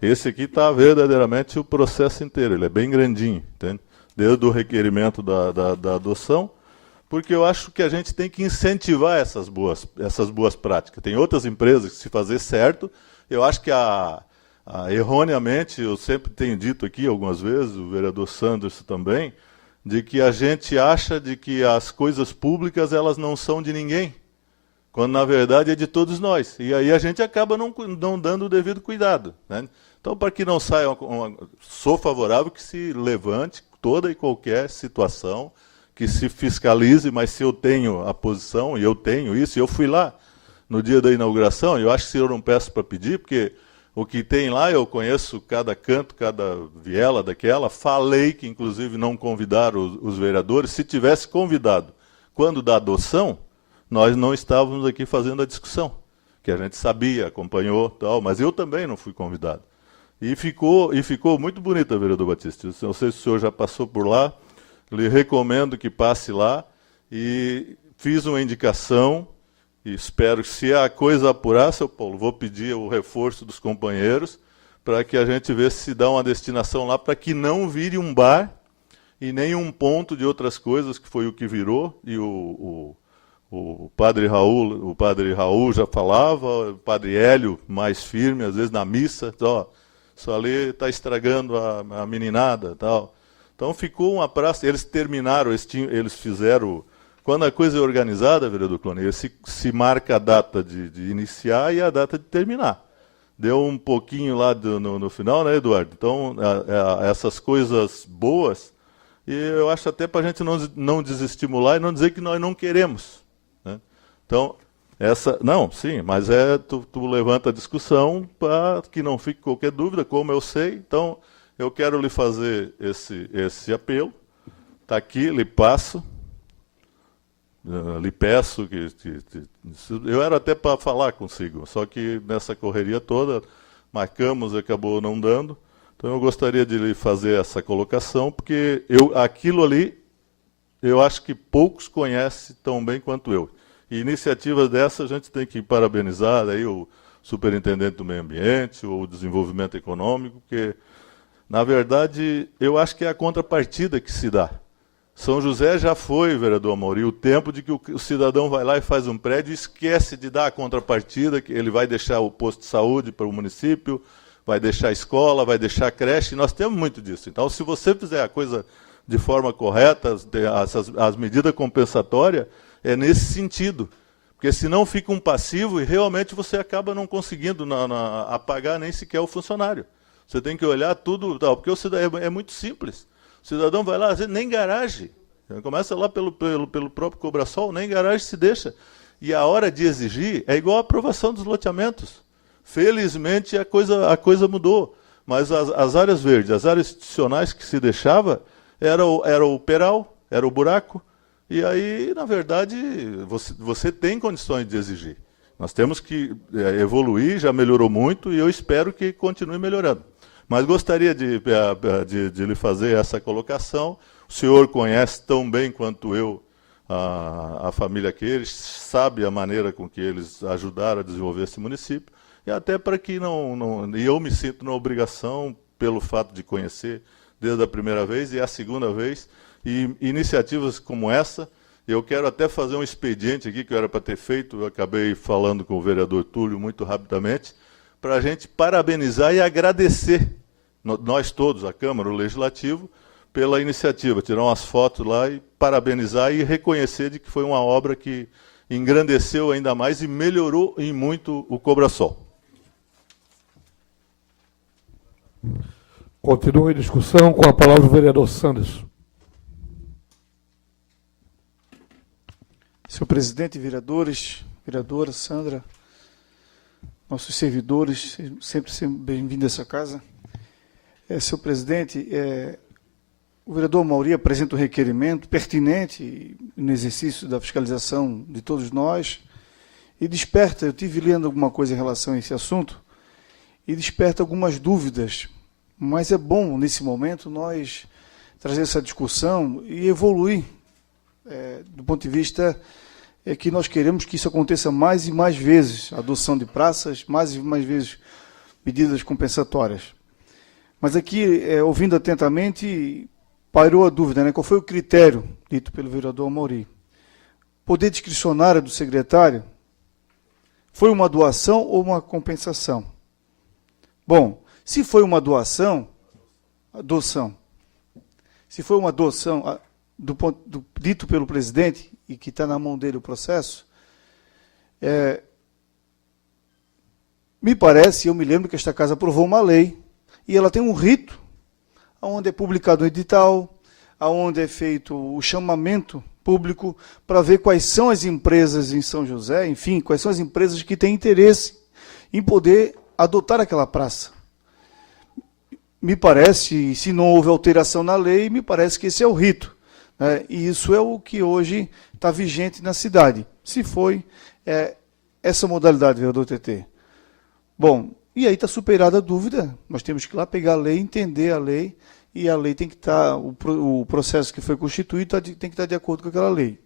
esse aqui está verdadeiramente o processo inteiro, ele é bem grandinho, entende? Desde o requerimento da adoção, porque eu acho que a gente tem que incentivar essas boas práticas. Tem outras empresas que, se fazer certo, eu acho que erroneamente, eu sempre tenho dito aqui algumas vezes, o vereador Sanders também, de que a gente acha de que as coisas públicas elas não são de ninguém, quando na verdade é de todos nós. E aí a gente acaba não dando o devido cuidado, né? Então, para que não saia sou favorável que se levante toda e qualquer situação, que se fiscalize, mas se eu tenho a posição, e eu tenho isso, e eu fui lá no dia da inauguração, eu acho que eu não peço para pedir, porque o que tem lá, eu conheço cada canto, cada viela daquela, falei que inclusive não convidaram os vereadores, se tivesse convidado quando da adoção, nós não estávamos aqui fazendo a discussão, que a gente sabia, acompanhou, tal, mas eu também não fui convidado. E ficou muito bonita, vereador Batista. Não sei se o senhor já passou por lá, lhe recomendo que passe lá, e fiz uma indicação, e espero que, se a coisa apurar, seu Paulo, vou pedir o reforço dos companheiros, para que a gente veja se dá uma destinação lá, para que não vire um bar, e nem um ponto de outras coisas, que foi o que virou, e o padre Raul já falava, o padre Hélio mais firme, às vezes na missa, isso ali está estragando a meninada, tal. Então ficou uma praça, eles terminaram, eles fizeram, quando a coisa é organizada, vereador Clone, se marca a data de iniciar e a data de terminar. Deu um pouquinho lá no final, né, Eduardo? Então, essas coisas boas, e eu acho até para a gente não desestimular e não dizer que nós não queremos. Então, não, sim, mas tu levanta a discussão para que não fique qualquer dúvida, como eu sei. Então, eu quero lhe fazer esse apelo. Está aqui, lhe passo, lhe peço que eu era até para falar consigo, só que nessa correria toda, marcamos e acabou não dando. Então, eu gostaria de lhe fazer essa colocação, porque aquilo ali, eu acho que poucos conhecem tão bem quanto eu. E iniciativas dessas a gente tem que parabenizar aí o superintendente do meio ambiente, o desenvolvimento econômico, porque, na verdade, eu acho que é a contrapartida que se dá. São José já foi, vereador Amaury, o tempo de que o cidadão vai lá e faz um prédio e esquece de dar a contrapartida, que ele vai deixar o posto de saúde para o município, vai deixar a escola, vai deixar a creche, e nós temos muito disso. Então, se você fizer a coisa de forma correta, as medidas compensatórias, é nesse sentido, porque senão fica um passivo e realmente você acaba não conseguindo apagar nem sequer o funcionário. Você tem que olhar tudo, porque é muito simples. O cidadão vai lá, às vezes nem garagem, começa lá pelo próprio Cobrasol, nem garagem se deixa. E a hora de exigir é igual a aprovação dos loteamentos. Felizmente a coisa mudou, mas as áreas verdes, as áreas institucionais que se deixava, era o peral, era o buraco. E aí, na verdade, você tem condições de exigir. Nós temos que evoluir, já melhorou muito, e eu espero que continue melhorando. Mas gostaria de lhe fazer essa colocação. O senhor conhece tão bem quanto eu a família Queires, sabe a maneira com que eles ajudaram a desenvolver esse município. e até para que e eu me sinto na obrigação, pelo fato de conhecer desde a primeira vez e a segunda vez, e iniciativas como essa, eu quero até fazer um expediente aqui, que eu era para ter feito, eu acabei falando com o vereador Túlio muito rapidamente, para a gente parabenizar e agradecer, nós todos, a Câmara, o Legislativo, pela iniciativa, tirar umas fotos lá e parabenizar e reconhecer de que foi uma obra que engrandeceu ainda mais e melhorou em muito o Cobrasol. Continua em discussão, com a palavra o vereador Sanders. Senhor presidente, vereadores, vereadora Sandra, nossos servidores, sempre bem-vindo a essa casa. Senhor presidente, o vereador Mauri apresenta um requerimento pertinente no exercício da fiscalização de todos nós e desperta, eu estive lendo alguma coisa em relação a esse assunto, e desperta algumas dúvidas, mas é bom, nesse momento, nós trazer essa discussão e evoluir do ponto de vista que nós queremos que isso aconteça mais e mais vezes, a adoção de praças, mais e mais vezes medidas compensatórias. Mas aqui, ouvindo atentamente, pairou a dúvida, né? Qual foi o critério dito pelo vereador Mauri? Poder discricionário do secretário foi uma doação ou uma compensação? Bom, se foi uma adoção, se foi uma adoção dito pelo presidente, e que está na mão dele o processo, me parece, eu me lembro que esta casa aprovou uma lei, e ela tem um rito, onde é publicado o edital, onde é feito o chamamento público, para ver quais são as empresas em São José, enfim, quais são as empresas que têm interesse em poder adotar aquela praça. Me parece, se não houve alteração na lei, me parece que esse é o rito. E isso é o que hoje está vigente na cidade. Se foi essa modalidade, vereador TT. Bom, e aí está superada a dúvida, nós temos que ir lá pegar a lei, entender a lei, e a lei tem que estar, o processo que foi constituído tem que estar de acordo com aquela lei.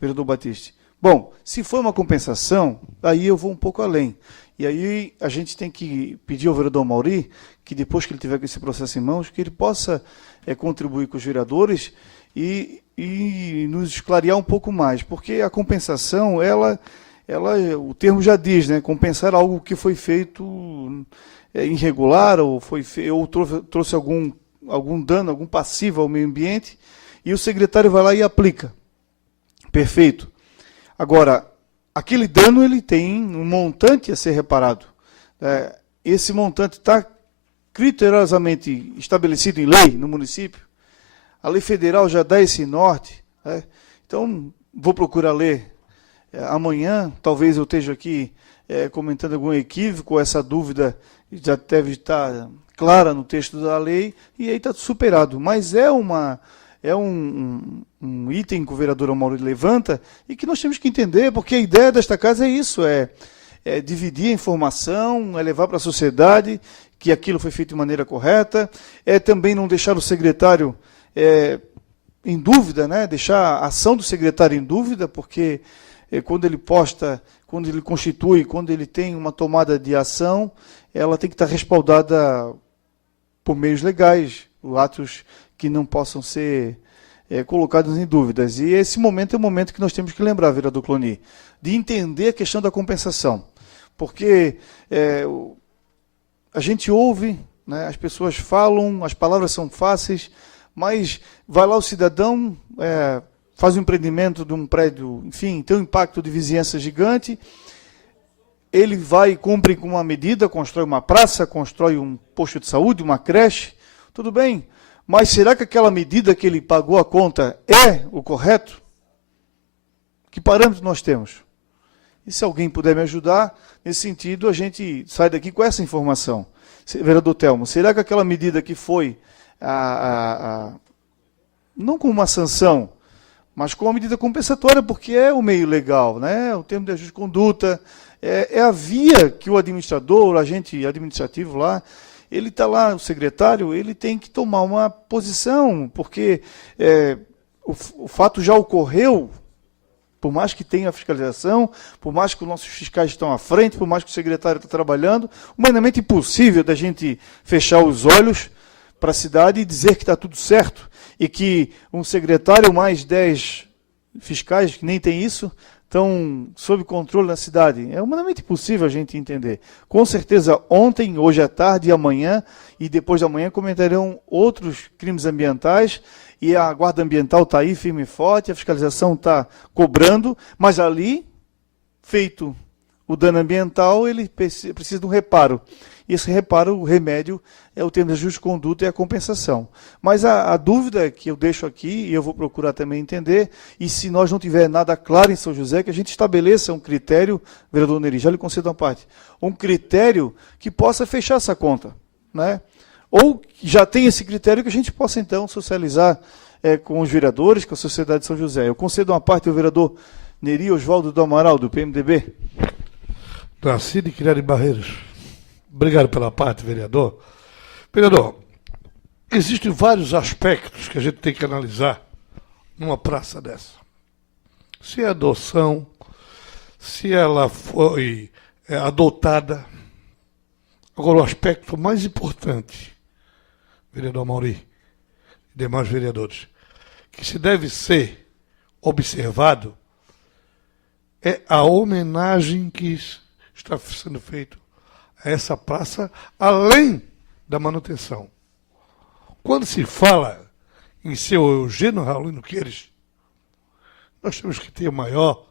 Vereador Batiste. Bom, se for uma compensação, aí eu vou um pouco além. E aí a gente tem que pedir ao vereador Mauri, que depois que ele tiver com esse processo em mãos, que ele possa contribuir com os vereadores e nos clarear um pouco mais, porque a compensação, ela o termo já diz, né, compensar algo que foi feito irregular ou trouxe algum dano, algum passivo ao meio ambiente, e o secretário vai lá e aplica. Perfeito. Agora, aquele dano ele tem um montante a ser reparado. Esse montante está criteriosamente estabelecido em lei no município. A lei federal já dá esse norte. Então, vou procurar ler amanhã. Talvez eu esteja aqui comentando algum equívoco, essa dúvida já deve estar clara no texto da lei, e aí está superado. Mas é um item que o vereador Mauri levanta e que nós temos que entender, porque a ideia desta casa é isso, é dividir a informação, é levar para a sociedade que aquilo foi feito de maneira correta, é também não deixar o secretário em dúvida, né? Deixar a ação do secretário em dúvida, porque quando ele posta, quando ele constitui, quando ele tem uma tomada de ação, ela tem que estar respaldada por meios legais, atos que não possam ser colocados em dúvidas. E esse momento é o momento que nós temos que lembrar, vereador Cloni, de entender a questão da compensação. Porque a gente ouve, né, as pessoas falam, as palavras são fáceis, mas vai lá o cidadão, faz um empreendimento de um prédio, enfim, tem um impacto de vizinhança gigante, ele vai e cumpre com uma medida, constrói uma praça, constrói um posto de saúde, uma creche, tudo bem, mas será que aquela medida que ele pagou a conta é o correto? Que parâmetro nós temos? E se alguém puder me ajudar, nesse sentido, a gente sai daqui com essa informação. Vereador Telmo, será que aquela medida que foi, não com uma sanção, mas com uma medida compensatória, porque é o meio legal, né? O termo de ajuste de conduta, é a via que o administrador, o agente administrativo lá, ele está lá, o secretário, ele tem que tomar uma posição, porque o fato já ocorreu, Por mais que tenha a fiscalização, por mais que os nossos fiscais estão à frente, por mais que o secretário está trabalhando, humanamente impossível da gente fechar os olhos para a cidade e dizer que está tudo certo e que um secretário mais 10 fiscais, que nem tem isso, estão sob controle na cidade. É humanamente impossível a gente entender. Com certeza, ontem, hoje à tarde e amanhã, e depois da manhã, cometerão outros crimes ambientais, e a Guarda Ambiental está aí firme e forte, a fiscalização está cobrando, mas ali, feito o dano ambiental, ele precisa de um reparo. E esse reparo, o remédio, é o termo de ajuste de conduta e a compensação. Mas a dúvida que eu deixo aqui, e eu vou procurar também entender, e se nós não tiver nada claro em São José, que a gente estabeleça um critério, vereador Neri, já lhe concedo uma parte, um critério que possa fechar essa conta, né? Ou já tem esse critério que a gente possa, então, socializar com os vereadores, com a sociedade de São José. Eu concedo uma parte ao vereador Neri Oswaldo do Amaral, do PMDB. Nasci e criado em Barreiros. Obrigado pela parte, vereador. Vereador, existem vários aspectos que a gente tem que analisar numa praça dessa. Se é adoção, se ela foi adotada. Agora, o aspecto mais importante, vereador Mauri e demais vereadores, que se deve ser observado é a homenagem que está sendo feita a essa praça, além da manutenção. Quando se fala em seu Eugênio Raulino Queires, nós temos que ter o maior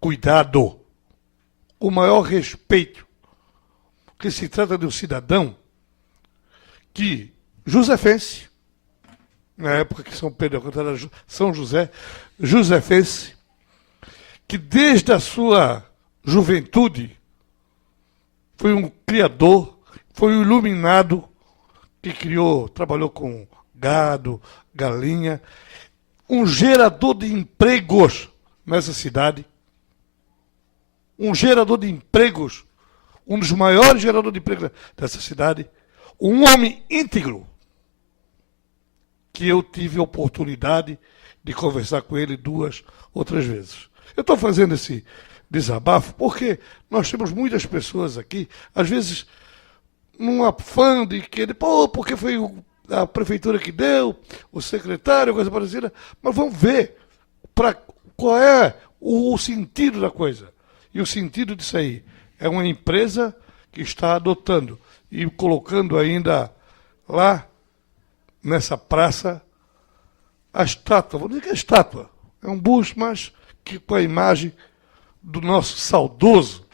cuidado, o maior respeito, porque se trata de um cidadão que, josefense, na época que São Pedro era São José, josefense, que desde a sua juventude foi um criador, foi um iluminado, que trabalhou com gado, galinha, um gerador de empregos nessa cidade, um gerador de empregos, um dos maiores geradores de empregos dessa cidade, um homem íntegro, que eu tive a oportunidade de conversar com ele 2 ou 3 vezes. Eu estou fazendo esse desabafo porque nós temos muitas pessoas aqui, às vezes, num afã de querer, porque foi a prefeitura que deu, o secretário, coisa parecida, mas vamos ver qual é o sentido da coisa. E o sentido disso aí é uma empresa que está adotando e colocando ainda lá, nessa praça, a estátua, vou dizer que é estátua, é um busto, mas que com a imagem do nosso saudoso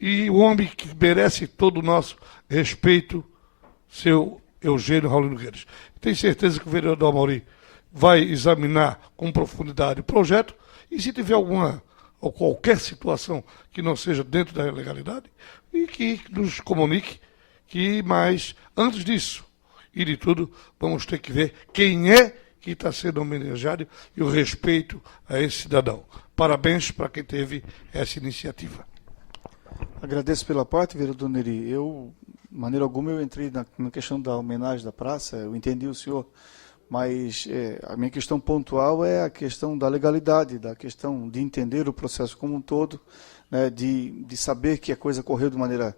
e o homem que merece todo o nosso respeito, seu Eugênio Raulino Queires. Tenho certeza que o vereador Amauri vai examinar com profundidade o projeto e se tiver alguma ou qualquer situação que não seja dentro da legalidade, e que nos comunique que, mas antes disso e de tudo, vamos ter que ver quem é que está sendo homenageado e o respeito a esse cidadão. Parabéns para quem teve essa iniciativa. Agradeço pela parte, vereador Neri. Eu, de maneira alguma, eu entrei na questão da homenagem da praça, eu entendi o senhor, mas a minha questão pontual é a questão da legalidade, da questão de entender o processo como um todo, né, de saber que a coisa correu de maneira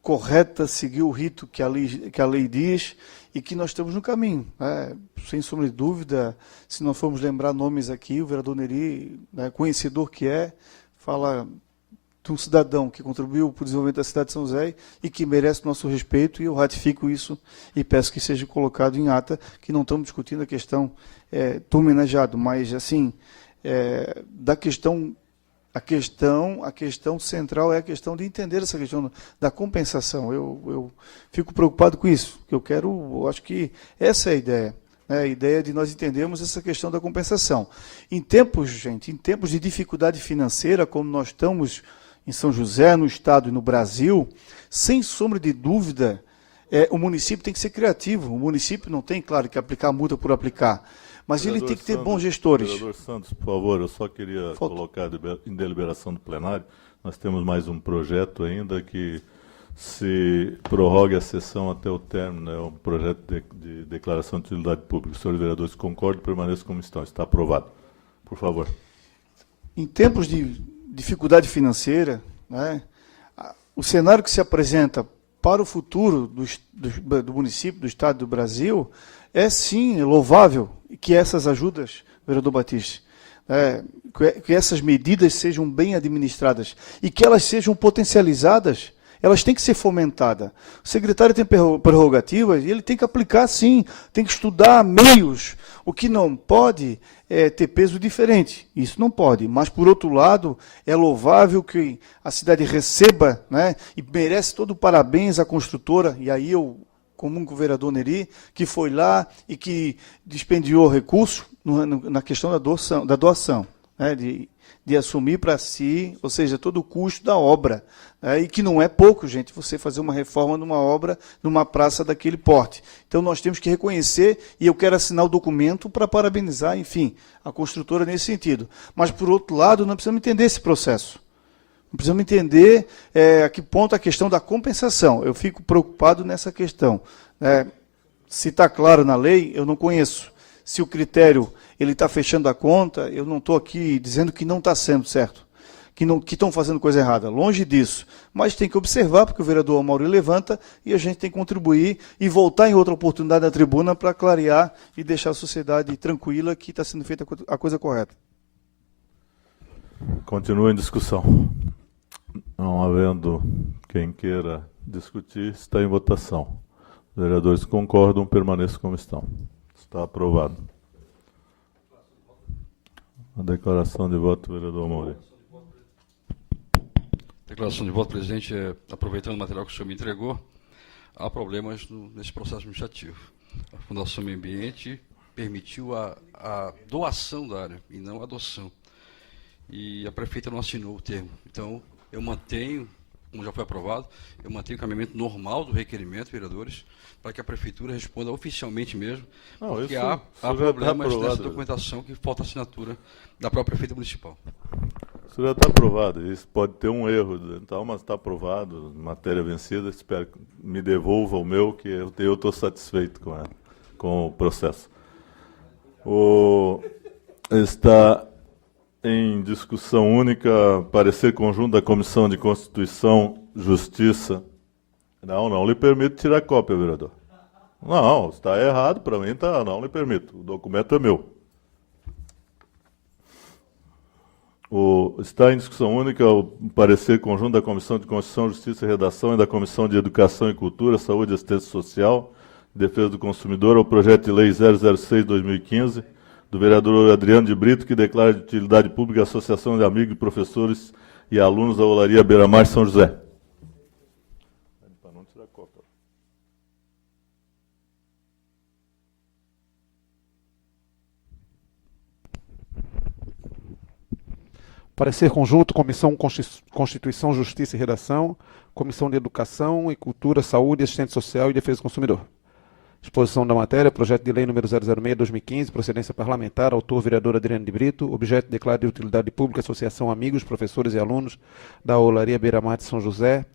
correta, seguir o rito que a lei diz e que nós estamos no caminho, né? Sem sombra de dúvida, se nós formos lembrar nomes aqui, o vereador Neri, né, conhecedor que fala de um cidadão que contribuiu para o desenvolvimento da cidade de São José e que merece o nosso respeito, e eu ratifico isso e peço que seja colocado em ata, que não estamos discutindo a questão do homenageado, mas assim, da questão, a questão central é a questão de entender essa questão da compensação. Eu fico preocupado com isso, que eu acho que essa é a ideia. A ideia de nós entendermos essa questão da compensação. Em tempos de dificuldade financeira, como nós estamos em São José, no Estado e no Brasil, sem sombra de dúvida, o município tem que ser criativo. O município não tem, claro, que aplicar multa por aplicar, mas ele tem que ter bons gestores. Vereador Santos, por favor, eu só queria colocar em deliberação do plenário, nós temos mais um projeto ainda que se prorrogue a sessão até o término, é um projeto de declaração de utilidade pública. Os senhores vereadores concordam, permaneçam como estão. Está aprovado. Por favor. em tempos de dificuldade financeira, né, o cenário que se apresenta para o futuro do município, do Estado do Brasil, é sim louvável que essas ajudas, vereador Batista, que essas medidas sejam bem administradas e que elas sejam potencializadas. Elas têm que ser fomentadas. O secretário tem prerrogativas e ele tem que aplicar, sim, tem que estudar meios. O que não pode é ter peso diferente. Isso não pode. Mas, por outro lado, é louvável que a cidade receba, né, e merece todo o parabéns à construtora, e aí eu comungo com o vereador Neri, que foi lá e que dispendiou recurso na questão da doação, né, de assumir para si, ou seja, todo o custo da obra. E que não é pouco, gente, você fazer uma reforma numa obra, numa praça daquele porte. Então, nós temos que reconhecer, e eu quero assinar o documento para parabenizar, enfim, a construtora nesse sentido. Mas, por outro lado, nós precisamos entender esse processo. Precisamos entender a que ponto a questão da compensação. Eu fico preocupado nessa questão. Se está claro na lei, eu não conheço. Se o critério ele está fechando a conta, eu não estou aqui dizendo que não está sendo certo, que estão fazendo coisa errada. Longe disso. Mas tem que observar, porque o vereador Amaury levanta e a gente tem que contribuir e voltar em outra oportunidade na tribuna para clarear e deixar a sociedade tranquila que está sendo feita a coisa correta. Continua em discussão. Não havendo quem queira discutir, está em votação. Os vereadores que concordam, permaneçam como estão. Está aprovado. A declaração de voto, vereador Amaury. Declaração de voto, presidente. Aproveitando o material que o senhor me entregou, há problemas nesse processo administrativo. A Fundação Meio Ambiente permitiu a doação da área e não a adoção. E a prefeita não assinou o termo. Então, eu mantenho, como já foi aprovado, eu mantenho o encaminhamento normal do requerimento, vereadores, para que a prefeitura responda oficialmente mesmo, Não, porque isso há já problemas está nessa aprovado. documentação que falta assinatura da própria prefeita municipal. Isso já está aprovado. Isso pode ter um erro, então, mas está aprovado. Matéria vencida. Espero que me devolva o meu, que eu estou satisfeito com o processo. Está em discussão única parecer conjunto da Comissão de Constituição, Justiça. Não lhe permito tirar cópia, vereador. Não, está errado, para mim tá, não lhe permito. O documento é meu. Está em discussão única o parecer conjunto da Comissão de Constituição, Justiça e Redação e da Comissão de Educação e Cultura, Saúde e Assistência Social, Defesa do Consumidor ao projeto de lei 006/2015, do vereador Adriano de Brito, que declara de utilidade pública a Associação de Amigos, Professores e Alunos da Olaria Beira-Mar de São José. Parecer conjunto, Comissão Constituição, Justiça e Redação, Comissão de Educação e Cultura, Saúde, Assistência Social e Defesa do Consumidor. Exposição da matéria, projeto de lei número 006/2015, procedência parlamentar, autor vereador Adriano de Brito, objeto declarado de utilidade pública, Associação Amigos, Professores e Alunos da Olaria Beira-Mar de São José.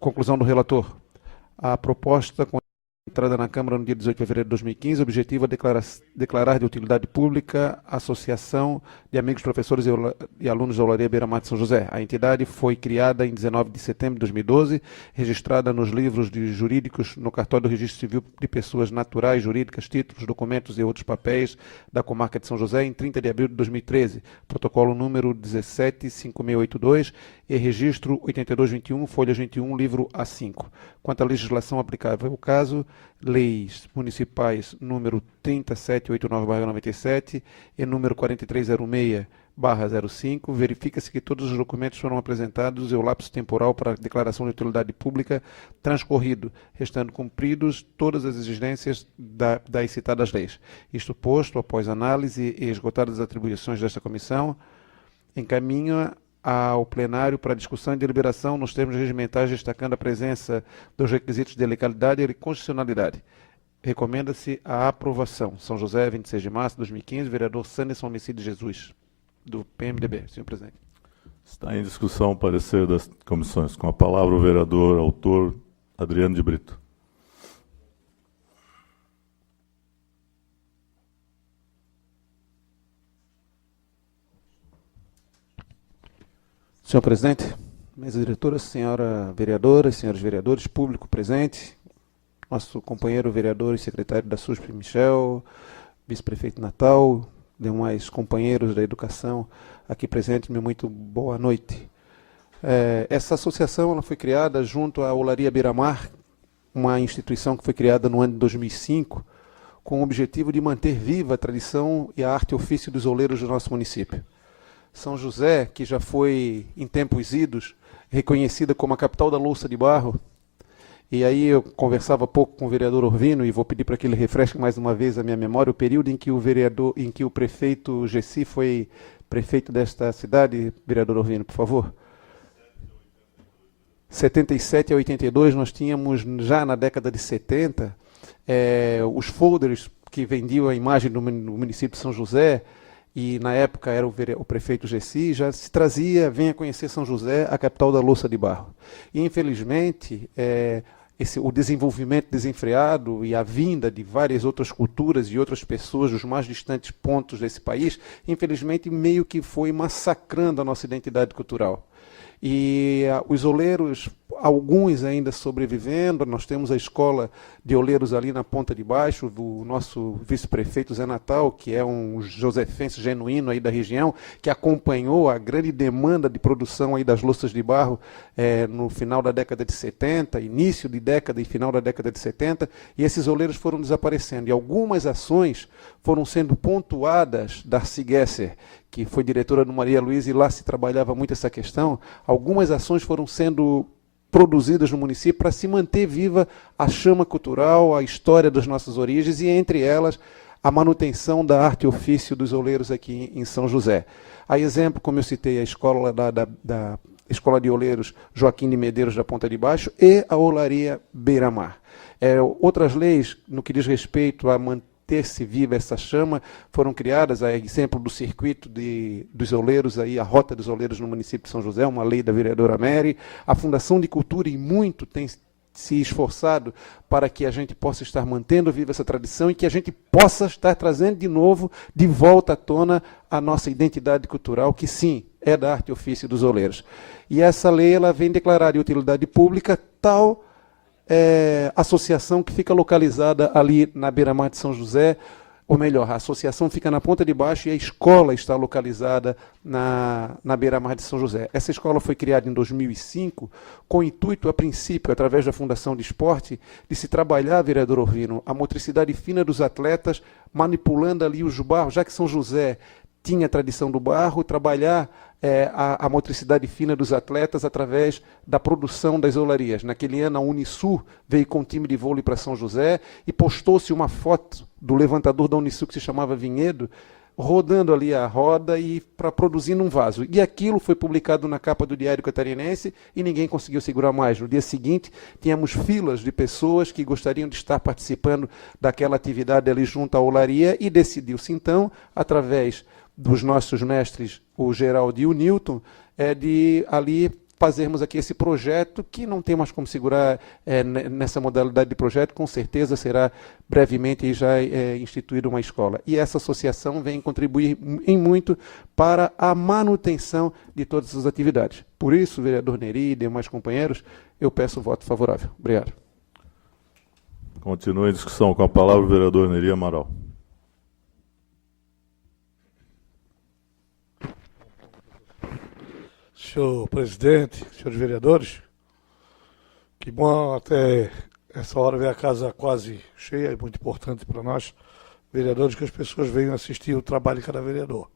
Conclusão do relator. A proposta com entrada na Câmara no dia 18 de fevereiro de 2015, objetivo é declarar de utilidade pública a Associação de Amigos, Professores e Alunos da Olaria Beira-Mar de São José. A entidade foi criada em 19 de setembro de 2012, registrada nos livros jurídicos no cartório do Registro Civil de Pessoas Naturais, Jurídicas, Títulos, Documentos e outros papéis da comarca de São José em 30 de abril de 2013, protocolo número 175682 e registro 8221, folhas 21, livro A5. Quanto à legislação aplicável ao caso, leis municipais número 3789/97 e número 4306/05, verifica-se que todos os documentos foram apresentados e o lapso temporal para a declaração de utilidade pública transcorrido, restando cumpridos todas as exigências das citadas leis. Isto posto, após análise e esgotadas as atribuições desta comissão, encaminha ao plenário para discussão e deliberação nos termos regimentais, destacando a presença dos requisitos de legalidade e constitucionalidade. Recomenda-se a aprovação. São José, 26 de março de 2015, vereador Sanderson Homicídio Jesus, do PMDB. Senhor presidente. Está em discussão o parecer das comissões. Com a palavra o vereador, autor, Adriano de Brito. Senhor presidente, mesa diretora, senhora vereadora, senhores vereadores, público presente, nosso companheiro vereador e secretário da SUSP, Michel, vice-prefeito Natal, demais companheiros da educação aqui presentes, meu muito boa noite. Essa associação ela foi criada junto à Olaria Beira-Mar, uma instituição que foi criada no ano de 2005, com o objetivo de manter viva a tradição e a arte e ofício dos oleiros do nosso município. São José, que já foi, em tempos idos, reconhecida como a capital da louça de barro, e aí eu conversava pouco com o vereador Orvino, e vou pedir para que ele refresque mais uma vez a minha memória, o período em que o prefeito Gessi foi prefeito desta cidade, vereador Orvino, por favor. 77 a 82, nós tínhamos, já na década de 70, os folders que vendiam a imagem do município de São José, e na época era o prefeito Gessi, já se trazia, venha conhecer São José, a capital da louça de barro. E infelizmente, o desenvolvimento desenfreado e a vinda de várias outras culturas e outras pessoas dos mais distantes pontos desse país, infelizmente meio que foi massacrando a nossa identidade cultural. E os oleiros, alguns ainda sobrevivendo, nós temos a escola de oleiros ali na ponta de baixo, do nosso vice-prefeito Zé Natal, que é um josefense genuíno aí da região, que acompanhou a grande demanda de produção aí das louças de barro no final da década de 70, início de década e final da década de 70, e esses oleiros foram desaparecendo. E algumas ações foram sendo pontuadas, Darcy Gesser, que foi diretora do Maria Luísa, e lá se trabalhava muito essa questão, algumas ações foram sendo produzidas no município para se manter viva a chama cultural, a história das nossas origens, e entre elas a manutenção da arte e ofício dos oleiros aqui em São José. A exemplo, como eu citei, a escola da Escola de Oleiros Joaquim de Medeiros da Ponta de Baixo e a Olaria Beira-Mar. Outras leis, no que diz respeito a manter-se viva essa chama, foram criadas, a exemplo do circuito dos oleiros, aí, a Rota dos Oleiros no município de São José, uma lei da vereadora Mary. A Fundação de Cultura, e muito, tem se esforçado para que a gente possa estar mantendo viva essa tradição e que a gente possa estar trazendo de novo, de volta à tona, a nossa identidade cultural, que sim, é da arte e ofício dos oleiros. E essa lei ela vem declarar de utilidade pública tal associação que fica localizada ali na beira-mar de São José, ou melhor, a associação fica na ponta de baixo e a escola está localizada na beira-mar de São José. Essa escola foi criada em 2005 com o intuito, a princípio, através da Fundação de Esporte, de se trabalhar, vereador Orvino, a motricidade fina dos atletas, manipulando ali os barros, já que São José tinha a tradição do barro, trabalhar a motricidade fina dos atletas através da produção das olarias. Naquele ano, a Unisul veio com um time de vôlei para São José e postou-se uma foto do levantador da Unisul, que se chamava Vinhedo, rodando ali a roda e produzindo um vaso. E aquilo foi publicado na capa do Diário Catarinense e ninguém conseguiu segurar mais. No dia seguinte, tínhamos filas de pessoas que gostariam de estar participando daquela atividade ali junto à olaria e decidiu-se então, através dos nossos mestres, o Geraldo e o Newton, de ali fazermos aqui esse projeto, que não tem mais como segurar nessa modalidade de projeto, com certeza será brevemente já instituída uma escola. E essa associação vem contribuir em muito para a manutenção de todas as atividades. Por isso, vereador Neri e demais companheiros, eu peço voto favorável. Obrigado. Continua em discussão com a palavra o vereador Neri Amaral. Senhor presidente, senhores vereadores, que bom até essa hora ver a casa quase cheia, é muito importante para nós, vereadores, que as pessoas venham assistir o trabalho de cada vereador.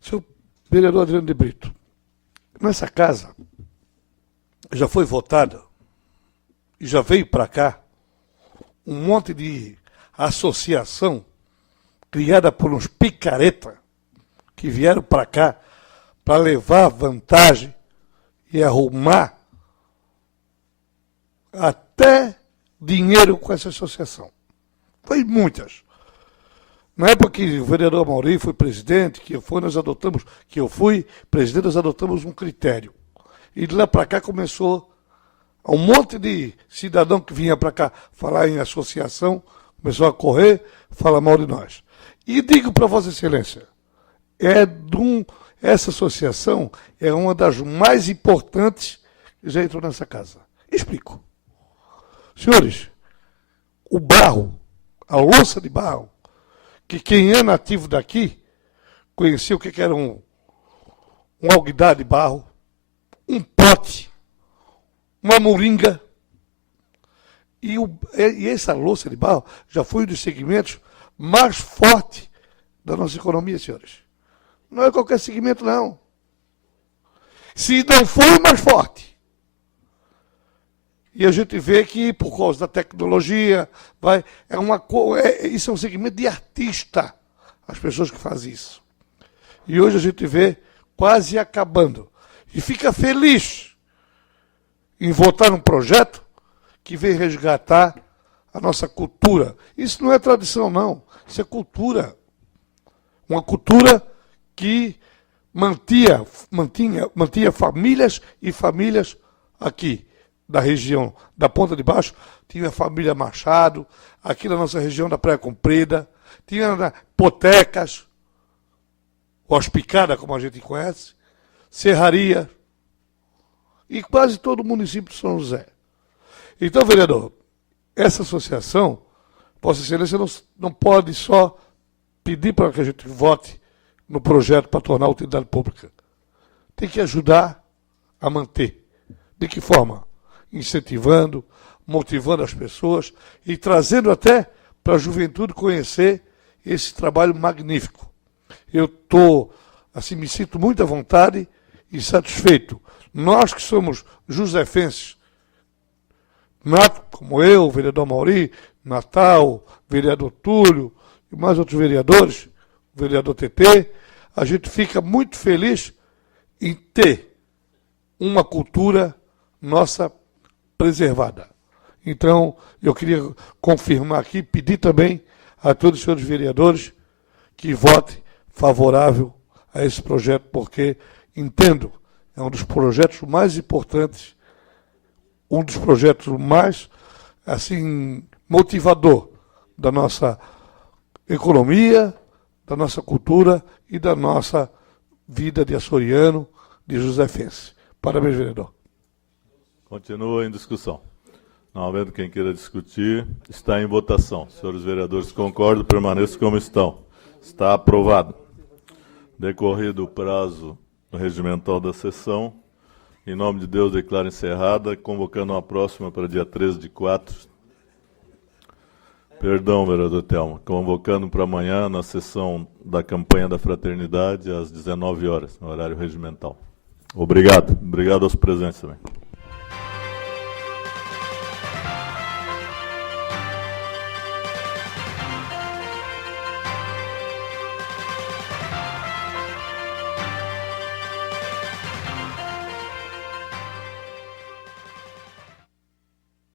Senhor vereador Adriano de Brito, nessa casa já foi votada e já veio para cá um monte de associação criada por uns picareta que vieram para cá para levar vantagem e arrumar até dinheiro com essa associação. Foi muitas. Na época que o vereador Mauri foi presidente, que eu fui presidente, nós adotamos um critério. E de lá para cá começou um monte de cidadão que vinha para cá falar em associação, começou a essa associação é uma das mais importantes que já entrou nessa casa. Explico. Senhores, o barro, a louça de barro, que quem é nativo daqui conhecia o que era um alguidar de barro, um pote, uma moringa. E essa louça de barro já foi um dos segmentos mais fortes da nossa economia, senhores. Não é qualquer segmento, não. Se não foi o mais forte. E a gente vê que, por causa da tecnologia, isso é um segmento de artista, as pessoas que fazem isso. E hoje a gente vê quase acabando. E fica feliz em votar num projeto que vem resgatar a nossa cultura. Isso não é tradição, não. Isso é cultura. Uma cultura que mantinha famílias e famílias aqui da região da Ponta de Baixo. Tinha a família Machado, aqui na nossa região da Praia Comprida, tinha Potecas, Hospicada, como a gente conhece, Serraria, e quase todo o município de São José. Então, vereador, essa associação, Vossa Excelência não pode só pedir para que a gente vote no projeto para tornar a utilidade pública. Tem que ajudar a manter. De que forma? Incentivando, motivando as pessoas e trazendo até para a juventude conhecer esse trabalho magnífico. Eu me sinto muito à vontade e satisfeito. Nós que somos josefenses, como eu, o vereador Mauri, Natal, vereador Túlio e mais outros vereadores, o vereador TT, a gente fica muito feliz em ter uma cultura nossa preservada. Então, eu queria confirmar aqui, pedir também a todos os senhores vereadores que votem favorável a esse projeto, porque entendo, é um dos projetos mais importantes, um dos projetos mais, motivador da nossa economia, da nossa cultura e da nossa vida de açoriano, de josefense. Parabéns, vereador. Continua em discussão. Não havendo quem queira discutir, está em votação. Senhores vereadores, concordam, permaneçam como estão. Está aprovado. Decorrido o prazo regimental da sessão, em nome de Deus, declaro encerrada, convocando uma próxima para dia 13/4. Perdão, vereador Telmo. Convocando para amanhã, na sessão da campanha da fraternidade, às 19 horas, no horário regimental. Obrigado. Obrigado aos presentes também.